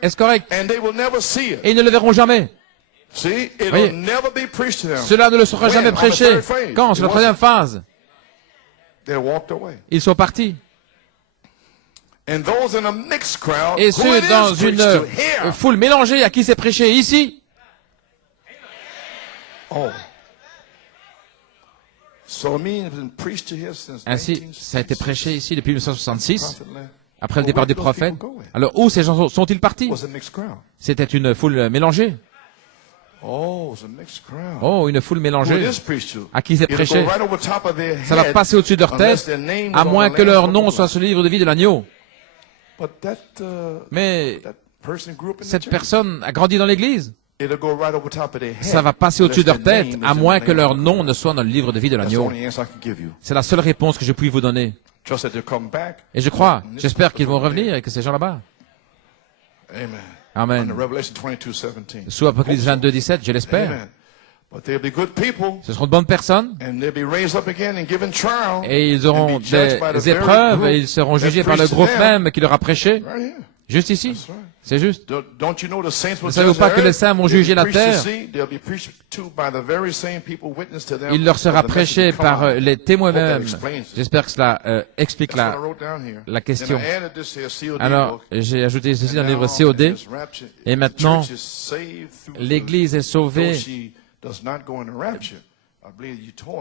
Est-ce correct? Et ils ne le verront jamais. Voyez, cela ne le sera jamais prêché. Quand? C'est la troisième phase. Ils sont partis. Et ceux dans une foule mélangée à qui c'est prêché ici. Ainsi, ça a été prêché ici depuis 1966, après le départ du prophète. Alors, où ces gens sont-ils partis? C'était une foule mélangée. Oh, une foule mélangée. À qui c'est prêché? Ça va passer au-dessus de leur tête, à moins que leur nom soit sur le livre de vie de l'agneau. Mais cette personne a grandi dans l'église. Ça va passer au-dessus de leur tête, à moins que leur nom ne soit dans le livre de vie de l'agneau. C'est la seule réponse que je puis vous donner. Et je crois, j'espère qu'ils vont revenir et que ces gens là-bas. Amen. Sous Apocalypse 22, 17, je l'espère. Ce seront de bonnes personnes. Et ils auront des épreuves et ils seront jugés par le groupe même qui leur a prêché. Juste ici. C'est juste. Ne savez-vous pas que les saints vont juger la terre? Il leur sera prêché par les témoins mêmes. J'espère que cela explique la question. Alors, j'ai ajouté ceci dans le livre COD. Et maintenant, l'Église est sauvée.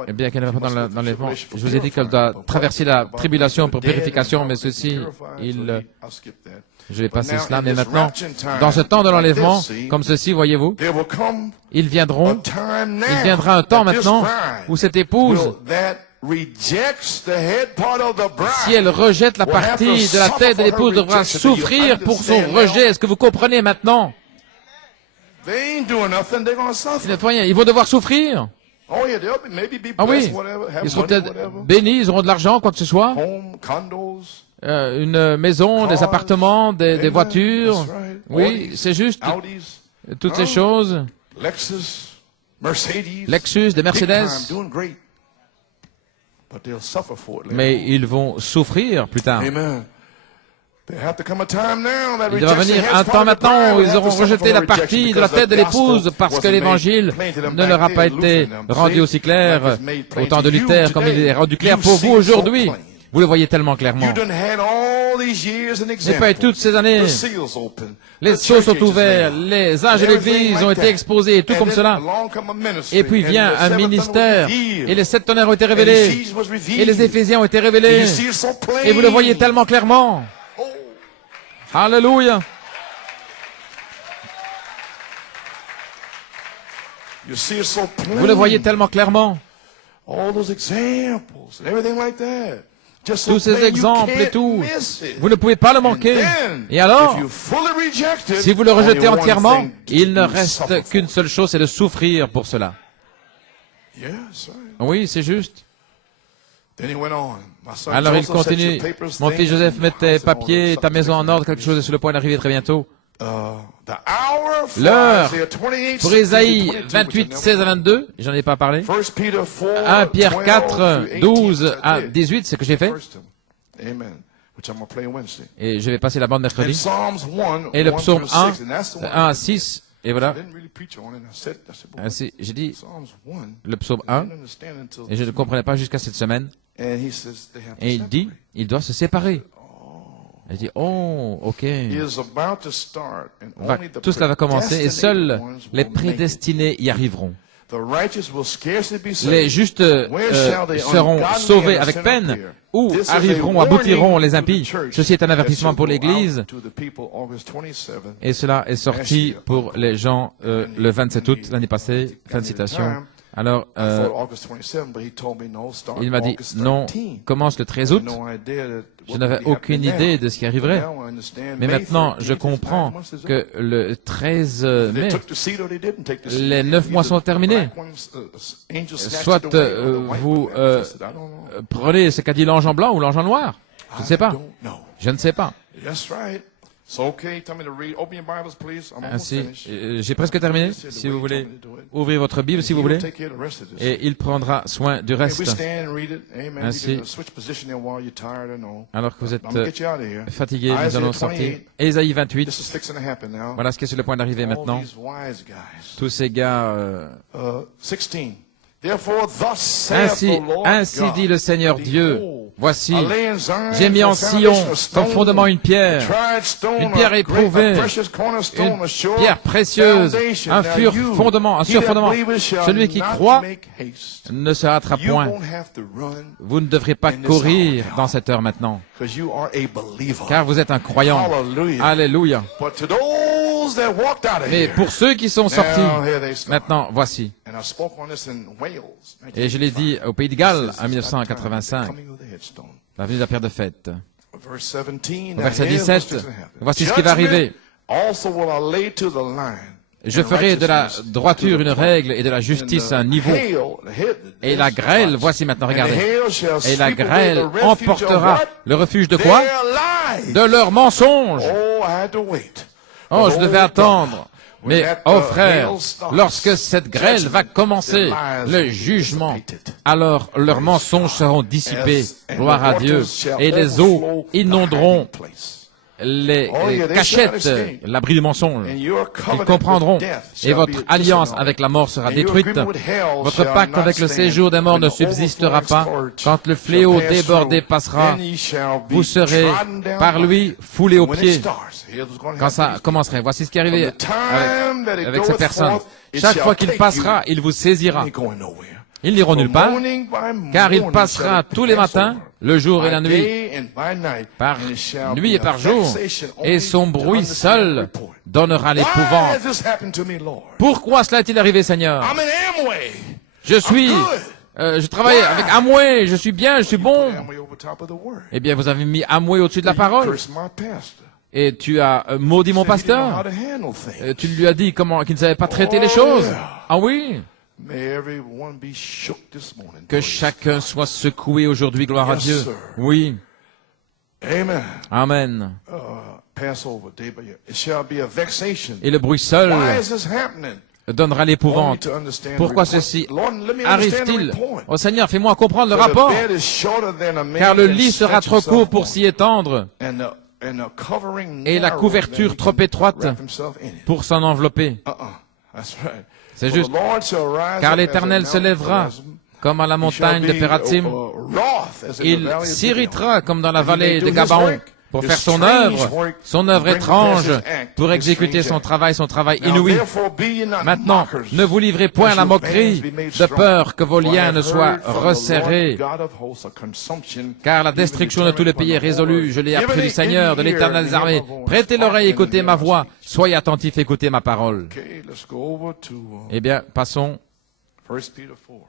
Et bien qu'elle ne va pas dans l'enlèvement, je vous ai dit qu'elle doit traverser la tribulation pour purification, mais ceci, je vais passer cela, mais maintenant, dans ce temps de l'enlèvement, comme ceci, voyez-vous, il viendra un temps maintenant où cette épouse, si elle rejette la partie de la tête de l'épouse, devra souffrir pour son rejet. Est-ce que vous comprenez maintenant? Ils ne font rien. Ils vont devoir souffrir. Ah oui, ils seront peut-être bénis, ils auront de l'argent, quoi que ce soit. Une maison, des appartements, des voitures. Oui, c'est juste. Toutes ces choses. Lexus, des Mercedes. Mais ils vont souffrir plus tard. Il devra venir un temps maintenant où ils auront rejeté la partie de la tête de l'épouse parce que l'évangile ne leur a pas été rendu aussi clair au temps de Luther comme il est rendu clair pour vous aujourd'hui. Vous le voyez tellement clairement. J'ai pas eu toutes ces années. Les sceaux sont ouverts, les âges de l'Église ont été exposés, tout comme cela. Et puis vient un ministère, et les 7 tonnerres ont été révélés, et les Éphésiens ont été révélés. Et vous le voyez tellement clairement. Alléluia. Vous le voyez tellement clairement. Tous ces exemples et tout, vous ne pouvez pas le manquer. Et alors, si vous le rejetez entièrement, il ne reste qu'une seule chose, c'est de souffrir pour cela. Oui, c'est juste. Alors il continue. Mon fils Joseph, mets tes papiers, ta maison en ordre, quelque chose est sur le point d'arriver très bientôt. L'heure pour Ésaïe 28, 16 à 22, j'en ai pas parlé. 1 Pierre 4, 12 à 18, c'est ce que j'ai fait. Et je vais passer la bande mercredi. Et le psaume 1 à 6, et voilà. Ainsi, j'ai dit le psaume 1, et je ne comprenais pas jusqu'à cette semaine. Et il dit, il doit se séparer. Je dis, oh, ok. Tout cela va commencer et seuls les prédestinés y arriveront. Les justes seront sauvés avec peine ou arriveront, aboutiront les impies. Ceci est un avertissement pour l'Église et cela est sorti pour les gens le 27 août l'année passée. Fin de citation. Alors, il m'a dit, non, commence le 13 août. Je n'avais aucune idée de ce qui arriverait. Mais maintenant, je comprends que le 13 mai, les 9 mois sont terminés. Soit vous prenez ce qu'a dit l'ange en blanc ou l'ange en noir. Je ne sais pas. Je ne sais pas. Ainsi, j'ai presque terminé. Si vous voulez, ouvrez votre Bible si vous voulez. Et il prendra soin du reste. Ainsi, alors que vous êtes fatigué, nous allons sortir. Ésaïe 28. Voilà ce qui est sur le point d'arriver maintenant. Tous ces gars... Ainsi dit le Seigneur Dieu, voici, j'ai mis en Sion comme fondement une pierre éprouvée, une pierre précieuse, un surfondement. Celui qui croit ne se hâtera point. Vous ne devrez pas courir dans cette heure maintenant, car vous êtes un croyant. Alléluia. Mais pour ceux qui sont sortis, maintenant, voici. Et je l'ai dit au Pays de Galles en 1985, la venue de la pierre de fête. Au verset 17, voici ce qui va arriver. Je ferai de la droiture une règle et de la justice un niveau. Et la grêle, voici maintenant, regardez. Et la grêle emportera le refuge de quoi? De leurs mensonges. Oh, je devais attendre. Mais, oh frère, lorsque cette grêle va commencer, le jugement, alors leurs mensonges seront dissipés, gloire à Dieu, et les eaux inonderont les cachettes, l'abri du mensonge. Ils comprendront, et votre alliance avec la mort sera détruite. Votre pacte avec le séjour des morts ne subsistera pas. Quand le fléau débordé passera, vous serez par lui foulés aux pieds. Quand ça commencerait, voici ce qui est arrivé avec ces personnes. Chaque fois qu'il passera, il vous saisira. Ils n'iront nulle part, car il passera tous les matins, le jour et la nuit, par nuit et par jour, et son bruit seul donnera l'épouvante. Pourquoi cela est-il arrivé, Seigneur? Je travaille avec Amway, je suis bien, je suis bon. Eh bien, vous avez mis Amway au-dessus de la parole. Et tu as maudit mon pasteur. Tu lui as dit qu'il ne savait pas traiter les choses. Ah oui? Que chacun soit secoué aujourd'hui, gloire à Dieu. Oui. Amen. Et le bruit seul donnera l'épouvante. Pourquoi ceci arrive-t-il? Oh Seigneur, fais-moi comprendre le rapport. Car le lit sera trop court pour s'y étendre. Et la couverture trop étroite pour s'en envelopper. C'est juste. Car l'Éternel se lèvera comme à la montagne de Pératim. Il s'irritera comme dans la vallée de Gabaon pour faire son œuvre étrange, pour exécuter son travail inouï. Maintenant, ne vous livrez point à la moquerie, de peur que vos liens ne soient resserrés. Car la destruction de tout le pays est résolue, je l'ai appris du Seigneur, de l'Éternel des armées. Prêtez l'oreille, écoutez ma voix, soyez attentifs, écoutez ma parole. Eh bien, passons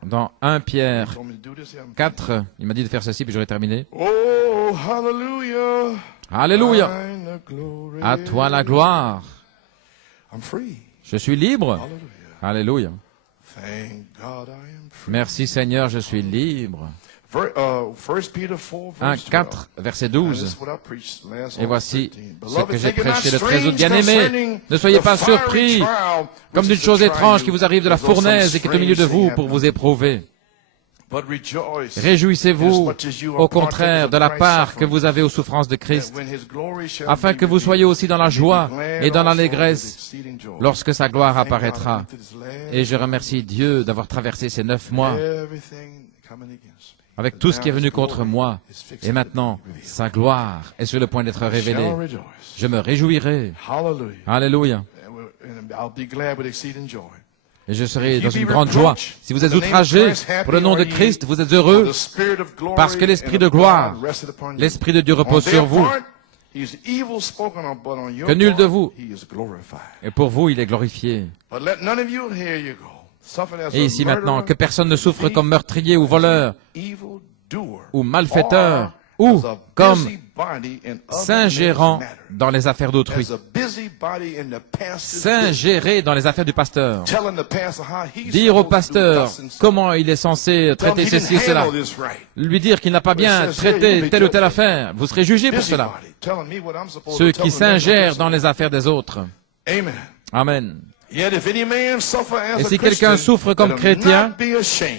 dans 1 Pierre 4. Il m'a dit de faire ceci, puis j'aurai terminé. Oh, hallelujah. Alléluia. À toi la gloire. Je suis libre. Alléluia. Merci Seigneur, je suis libre. 1 4, verset 12. Et voici ce que j'ai prêché le 13 août. Bien-aimés, ne soyez pas surpris comme d'une chose étrange qui vous arrive de la fournaise et qui est au milieu de vous pour vous éprouver. Réjouissez-vous, au contraire, de la part que vous avez aux souffrances de Christ, afin que vous soyez aussi dans la joie et dans l'allégresse lorsque sa gloire apparaîtra. Et je remercie Dieu d'avoir traversé ces 9 mois avec tout ce qui est venu contre moi. Et maintenant, sa gloire est sur le point d'être révélée. Je me réjouirai. Alléluia. Et je serai dans une grande joie. Si vous êtes outragés pour le nom de Christ, vous êtes heureux parce que l'Esprit de gloire, l'Esprit de Dieu repose sur vous. Que nul de vous, et pour vous, il est glorifié. Et ici maintenant, que personne ne souffre comme meurtrier ou voleur, ou malfaiteur, ou comme s'ingérant dans les affaires d'autrui. S'ingérer dans les affaires du pasteur. Dire au pasteur comment il est censé traiter ceci et cela. Lui dire qu'il n'a pas bien traité telle ou telle affaire. Vous serez jugé pour cela. Ceux qui s'ingèrent dans les affaires des autres. Amen. Et si quelqu'un souffre comme chrétien,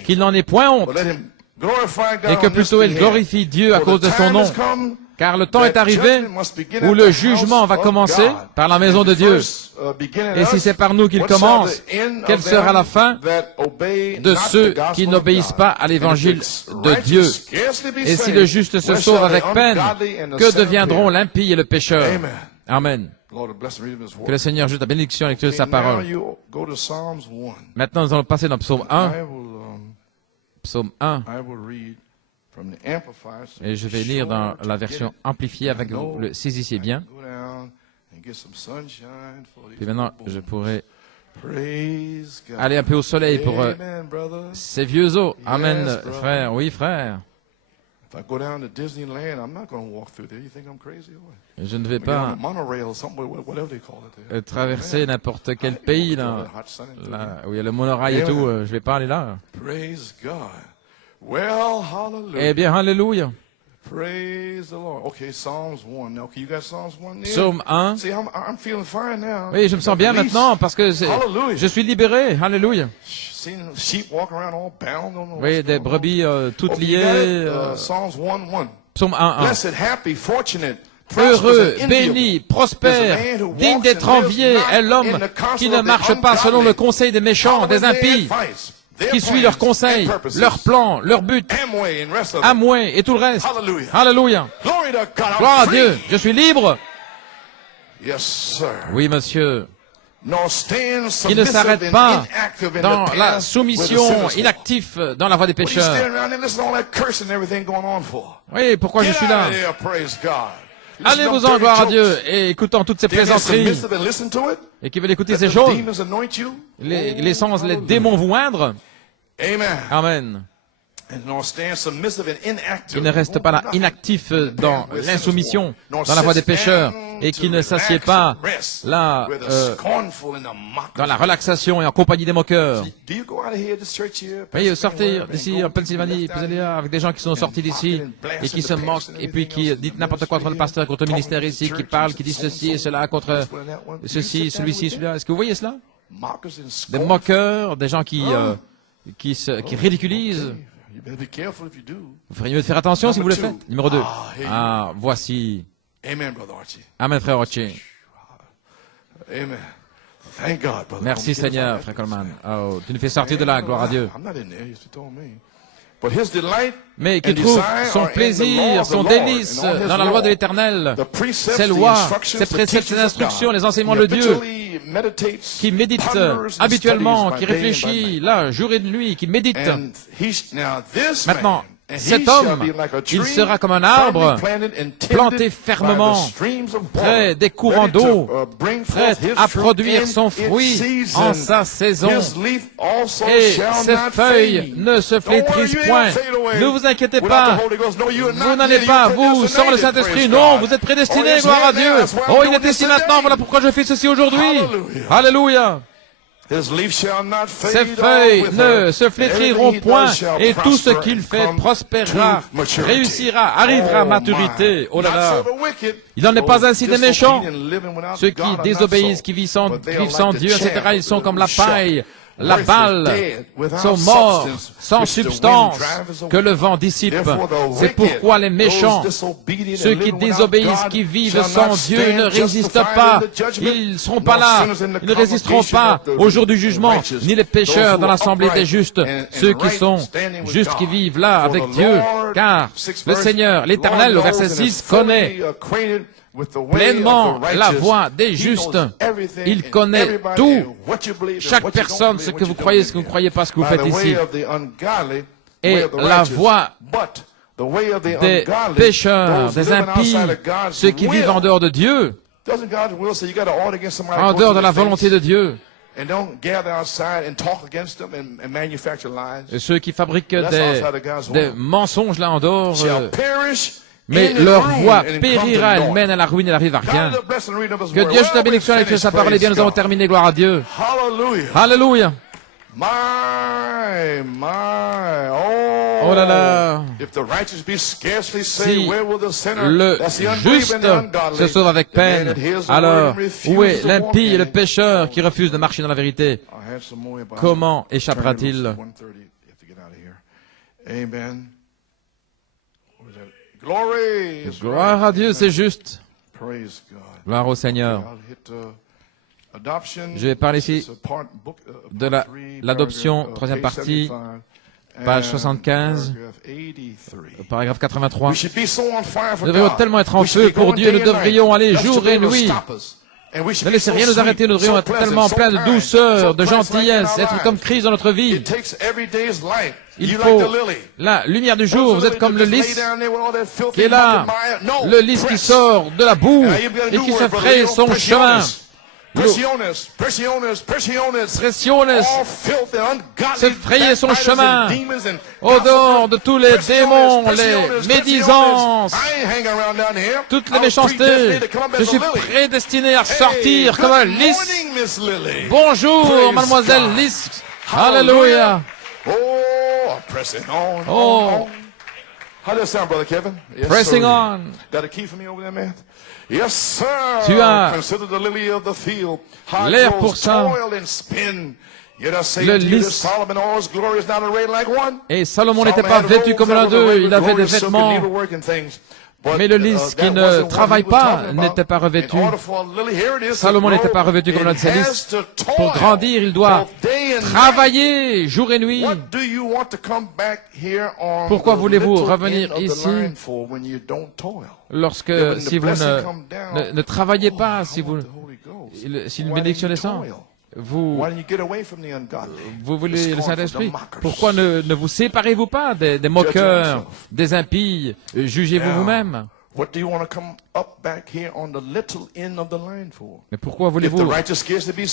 qu'il n'en ait point honte, et que plutôt il glorifie Dieu à cause de son nom, car le temps est arrivé où le jugement va commencer par la maison de Dieu. Et si c'est par nous qu'il commence, quelle sera la fin de ceux qui n'obéissent pas à l'évangile de Dieu? Et si le juste se sauve avec peine, que deviendront l'impie et le pécheur? Amen. Que le Seigneur ajoute la bénédiction à la lecture de sa parole. Maintenant, nous allons passer dans Psaume 1. Psaume 1. Et je vais lire dans la version amplifiée avec vous. Le saisissez bien. Puis maintenant, je pourrais aller un peu au soleil pour ces vieux os. Amen, frère. Oui, frère. Je ne vais pas traverser n'importe quel pays là, où il y a le monorail et tout. Je ne vais pas aller là. Eh bien, alléluia. Psaume 1. Oui, je me sens bien maintenant parce que je suis libéré. Alléluia. Oui, des brebis toutes liées. Psaume 1.1. Heureux, béni, prospère, digne d'être envié est l'homme qui ne marche pas selon le conseil des méchants, des impies, qui suit leurs conseils, leurs plans, leurs buts, Amway et tout le reste. Alléluia. Gloire à Dieu. Je suis libre. Oui, monsieur. Qui ne s'arrête pas dans la soumission inactif dans la voie des pécheurs. Oui, pourquoi je suis là? Allez-vous-en, gloire à Dieu, et écoutant toutes ces plaisanteries, et qui veulent écouter ces choses, les démons vous oindre. Amen. Qui ne reste pas là inactif dans l'insoumission, dans la voie des pécheurs, et qui ne s'assied pas là dans la relaxation et en compagnie des moqueurs. Oui, sortez d'ici en Pennsylvanie, avec des gens qui sont sortis d'ici et qui se moquent et puis qui disent n'importe quoi contre le pasteur, contre le ministère ici, qui parlent, qui disent ceci et cela contre ceci, celui-ci, celui-là. Est-ce que vous voyez cela? Des moqueurs, des gens qui ridiculisent. Vous feriez mieux de faire attention si vous le faites. Numéro 2. Ah, voici. Amen, frère Archie. Merci Seigneur, frère Coleman. Oh, tu nous fais sortir de là, gloire à Dieu. Mais qui trouve son plaisir, son délice dans la loi de l'Éternel, ses lois, ses préceptes, ses instructions, les enseignements de Dieu, qui médite habituellement, qui réfléchit là, jour et nuit, qui médite. Maintenant, cet homme, il sera comme un arbre planté fermement près des courants d'eau, prêt à produire son fruit en sa saison. Et ses feuilles ne se flétrissent point. Ne vous inquiétez pas. Vous n'allez pas, vous, sans le Saint-Esprit. Non, vous êtes prédestinés, gloire à Dieu. Oh, il est ici maintenant. Voilà pourquoi je fais ceci aujourd'hui. Alléluia. Ses feuilles ne se flétriront point et tout ce qu'il fait prospérera, réussira, arrivera à maturité. Oh là là. Il n'en est pas ainsi des méchants. Ceux qui désobéissent, qui vivent sans Dieu, etc., ils sont comme la paille la balle, sont morts sans substance que le vent dissipe. C'est pourquoi les méchants, ceux qui désobéissent, qui vivent sans Dieu, ne résistent pas. Ils ne seront pas là. Ils ne résisteront pas au jour du jugement, ni les pécheurs dans l'assemblée des justes, ceux qui sont justes, qui vivent là avec Dieu. Car le Seigneur, l'Éternel, au verset 6, connaît pleinement la voie des justes. Il connaît tout. Chaque personne, ce que vous croyez, ce que vous ne croyez pas, ce que vous faites ici. Et la voie des pécheurs, des impies, ceux qui vivent en dehors de Dieu, en dehors de la volonté de Dieu, et ceux qui fabriquent des mensonges là en dehors, mais leur voie périra, elle mène à la ruine, elle n'arrive à rien. Que Dieu ajoute la bénédiction avec sa parole. Et bien, nous avons terminé, gloire à Dieu. Alléluia. Oh là là. Si le juste se sauve avec peine, alors où est l'impie et le pécheur qui refuse de marcher dans la vérité? Comment échappera-t-il? Gloire à Dieu, c'est juste. Gloire au Seigneur. Je vais parler ici de l'adoption, troisième partie, page 75, paragraphe 83. Nous devrions tellement être en feu pour Dieu, nous devrions aller jour et nuit. Ne laissez rien nous arrêter, nous devrions être tellement pleins de douceur, de gentillesse, être comme Christ dans notre vie. Il faut la lumière du jour, vous êtes comme le lys qui est là, le lys qui sort de la boue et qui se fraye son chemin. Pressiones, se frayer son chemin au dehors de tous les démons, les médisances, toutes les méchancetés. Je suis prédestiné à sortir comme un lys. Bonjour, mademoiselle Lys. Alléluia. Oh, pressing on. Tu as l'air pour ça. Le lys. Et Salomon n'était pas vêtu comme l'un d'eux, il avait des vêtements. Mais le lys qui ne travaille pas n'était pas revêtu. Salomon n'était pas revêtu comme l'un de ses lys. Pour grandir, il doit travailler jour et nuit. Pourquoi voulez-vous revenir ici lorsque, si vous ne travaillez pas, si une bénédiction descend? Vous voulez le Saint-Esprit? Pourquoi ne vous séparez-vous pas des moqueurs, des impies? Jugez-vous vous-même. Mais pourquoi voulez-vous,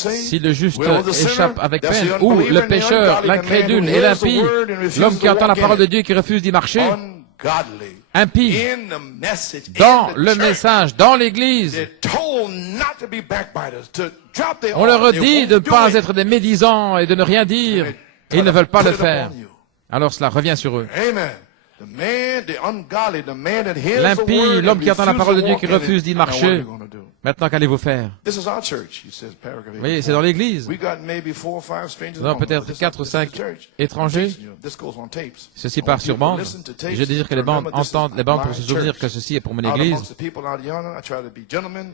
si le juste échappe avec peine, ou le pécheur, l'incrédule et l'impie, l'homme qui entend la parole de Dieu et qui refuse d'y marcher, impie, dans le message, dans l'Église, on leur dit de ne pas être des médisants et de ne rien dire, et ils ne veulent pas le faire. Alors cela revient sur eux. L'impie, l'homme qui entend la parole de Dieu, qui refuse d'y marcher, maintenant qu'allez-vous faire? Vous voyez, c'est dans l'Église. Nous avons peut-être 4 ou 5 étrangers. Ceci part sur bande. Je désire que les bandes entendent les bandes pour se souvenir que ceci est pour mon Église.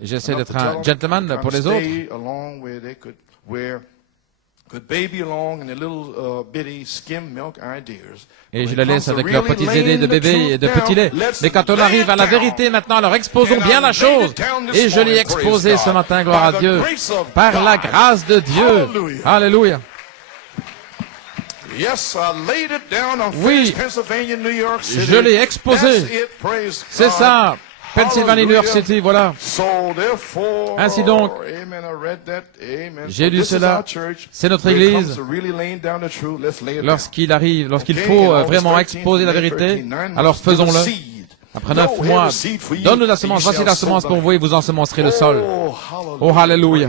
J'essaie d'être un gentleman pour les autres. Et je la laisse avec leurs petites idées de bébé et de petit lait. Mais quand on arrive à la vérité maintenant, alors exposons bien la chose. Et je l'ai exposé ce matin, gloire à Dieu, par la grâce de Dieu. Alléluia. Oui, je l'ai exposé. C'est ça. Pennsylvania University, voilà. Ainsi donc, j'ai lu cela, c'est notre Église. Lorsqu'il faut vraiment exposer la vérité, alors faisons-le. Après 9 mois, donne-nous la semence, voici la semence pour vous et vous ensemencerez le sol. Oh, hallelujah.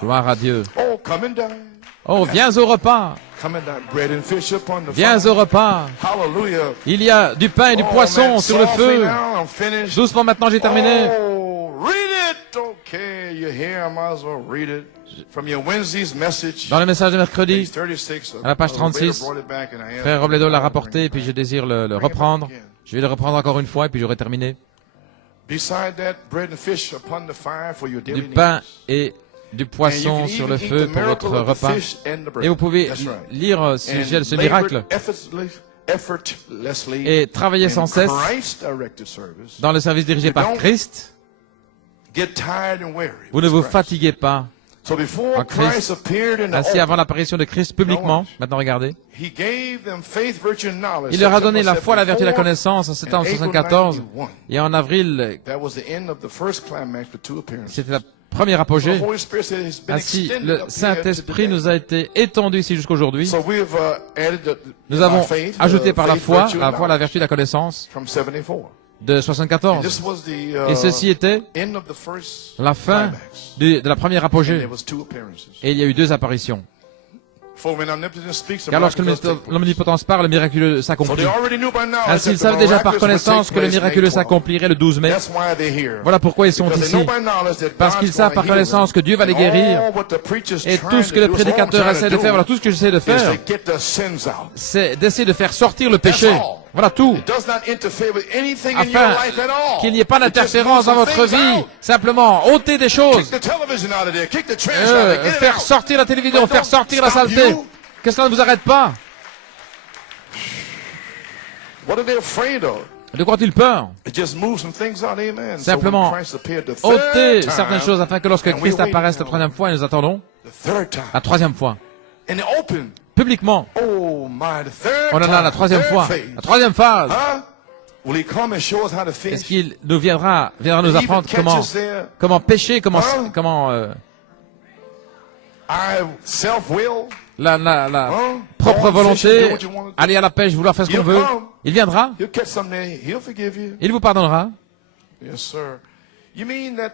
Gloire à Dieu. Oh, viens au repas. Viens au repas. Il y a du pain et du poisson sur le feu. Doucement maintenant, j'ai terminé. Dans le message de mercredi, à la page 36, Frère Robledo l'a rapporté, et puis je désire le reprendre. Je vais le reprendre encore une fois, et puis j'aurai terminé. Du pain et du poisson sur le feu pour votre repas. Et vous pouvez lire ce miracle et travailler sans cesse dans le service dirigé par Christ. Vous ne vous fatiguez pas en Christ. Ainsi, avant l'apparition de Christ publiquement, maintenant regardez, il leur a donné la foi, la vertu et la connaissance en septembre 1974, et en avril, c'était la première apogée. Ainsi, le Saint-Esprit nous a été étendu ici jusqu'aujourd'hui. Nous avons ajouté par la foi, la vertu et la connaissance de 74. Et ceci était la fin de la première apogée. Et il y a eu 2 apparitions. Car lorsque l'omnipotence parle, le miraculeux s'accomplit. Ainsi, ils savent déjà par connaissance que le miraculeux s'accomplirait le 12 mai. Voilà pourquoi ils sont ici. Parce qu'ils savent par connaissance que Dieu va les guérir. Et tout ce que le prédicateur essaie de faire, voilà tout ce que j'essaie de faire, c'est d'essayer de faire sortir le péché. Voilà tout. Afin qu'il n'y ait pas d'interférence dans votre vie. Simplement, ôter des choses. Faire sortir la télévision, faire sortir la saleté. Que cela ne vous arrête pas. De quoi ont-ils peur? Simplement, ôter certaines choses afin que lorsque Christ apparaisse la 3e fois, et nous attendons la 3e fois. Publiquement. Oh là là, la 3e fois. La 3e phase. Est-ce qu'il nous viendra nous apprendre comment pécher, comment la propre volonté, aller à la pêche, vouloir faire ce qu'on veut. Il viendra. Il vous pardonnera.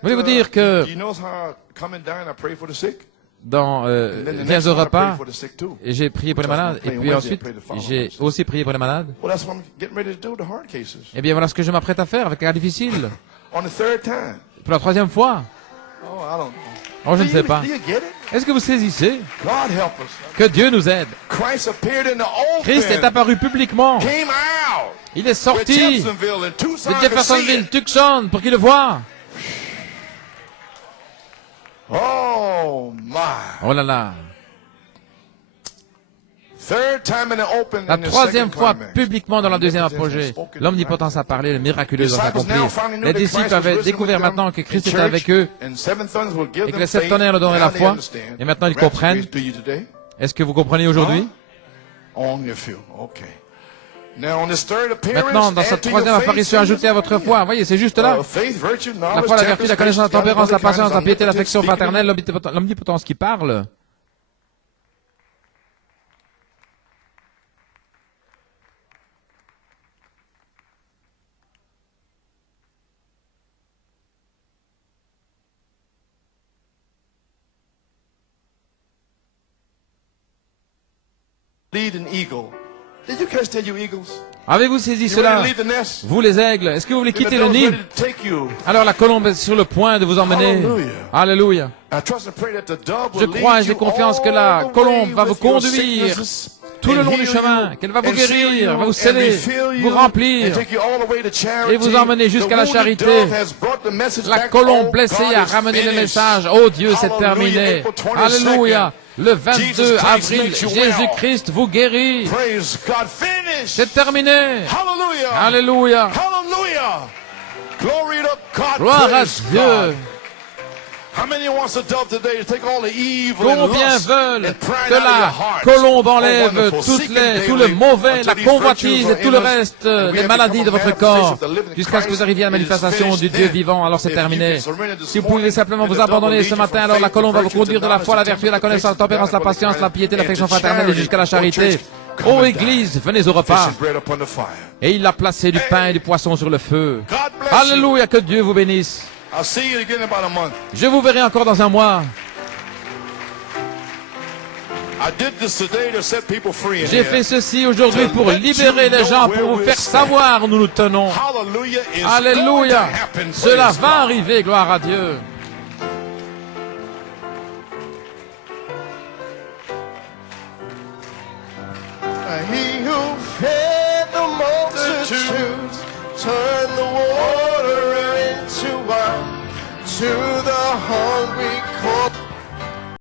Voulez-vous dire que viens au repas, et j'ai prié pour les malades, et puis ensuite, j'ai aussi prié pour les malades. Eh bien, voilà ce que je m'apprête à faire avec un cas difficile. Pour la 3e fois. Oh, je ne sais pas. Est-ce que vous saisissez? Que Dieu nous aide. Christ est apparu publiquement. Il est sorti de Jeffersonville, Tucson, pour qu'il le voie. Oh là là. La 3e fois publiquement dans la 2e apogée, l'omnipotence a parlé, le miraculeux doit s'accomplir. Les disciples avaient découvert maintenant que Christ était avec eux et que les 7 tonnerres leur donnaient la foi. Et maintenant ils comprennent. Est-ce que vous comprenez aujourd'hui? Maintenant, dans cette 3e apparition ajoutée à votre foi, voyez, c'est juste là. La foi, la vertu, la connaissance, la tempérance, la patience, la piété, l'affection fraternelle, l'omnipotence qui parle. Avez-vous saisi cela? Vous les aigles, est-ce que vous voulez quitter le nid? Alors la colombe est sur le point de vous emmener. Alléluia. Je crois et j'ai confiance que la colombe va vous conduire tout le long du chemin, qu'elle va vous guérir, va vous sceller, vous remplir et vous emmener jusqu'à la charité. La colombe blessée a ramené le message. Oh Dieu, c'est terminé. Alléluia. Le 22 avril, Jésus-Christ vous guérit. C'est terminé. Alléluia. Gloire à Dieu. Combien veulent que la colombe enlève tout le mauvais, la convoitise et tout le reste, les maladies de votre corps, jusqu'à ce que vous arriviez à la manifestation du Dieu vivant, alors c'est terminé. Si vous pouvez simplement vous abandonner ce matin, alors la colombe va vous conduire de la foi, la vertu, la connaissance, la tempérance, la patience, la piété, l'affection fraternelle et jusqu'à la charité. Ô Église, venez au repas. Et il a placé du pain et du poisson sur le feu. Alléluia, que Dieu vous bénisse. Je vous verrai encore dans un mois. J'ai fait ceci aujourd'hui pour libérer les gens, pour vous faire savoir où nous nous tenons. Alléluia. Cela va arriver, gloire à Dieu.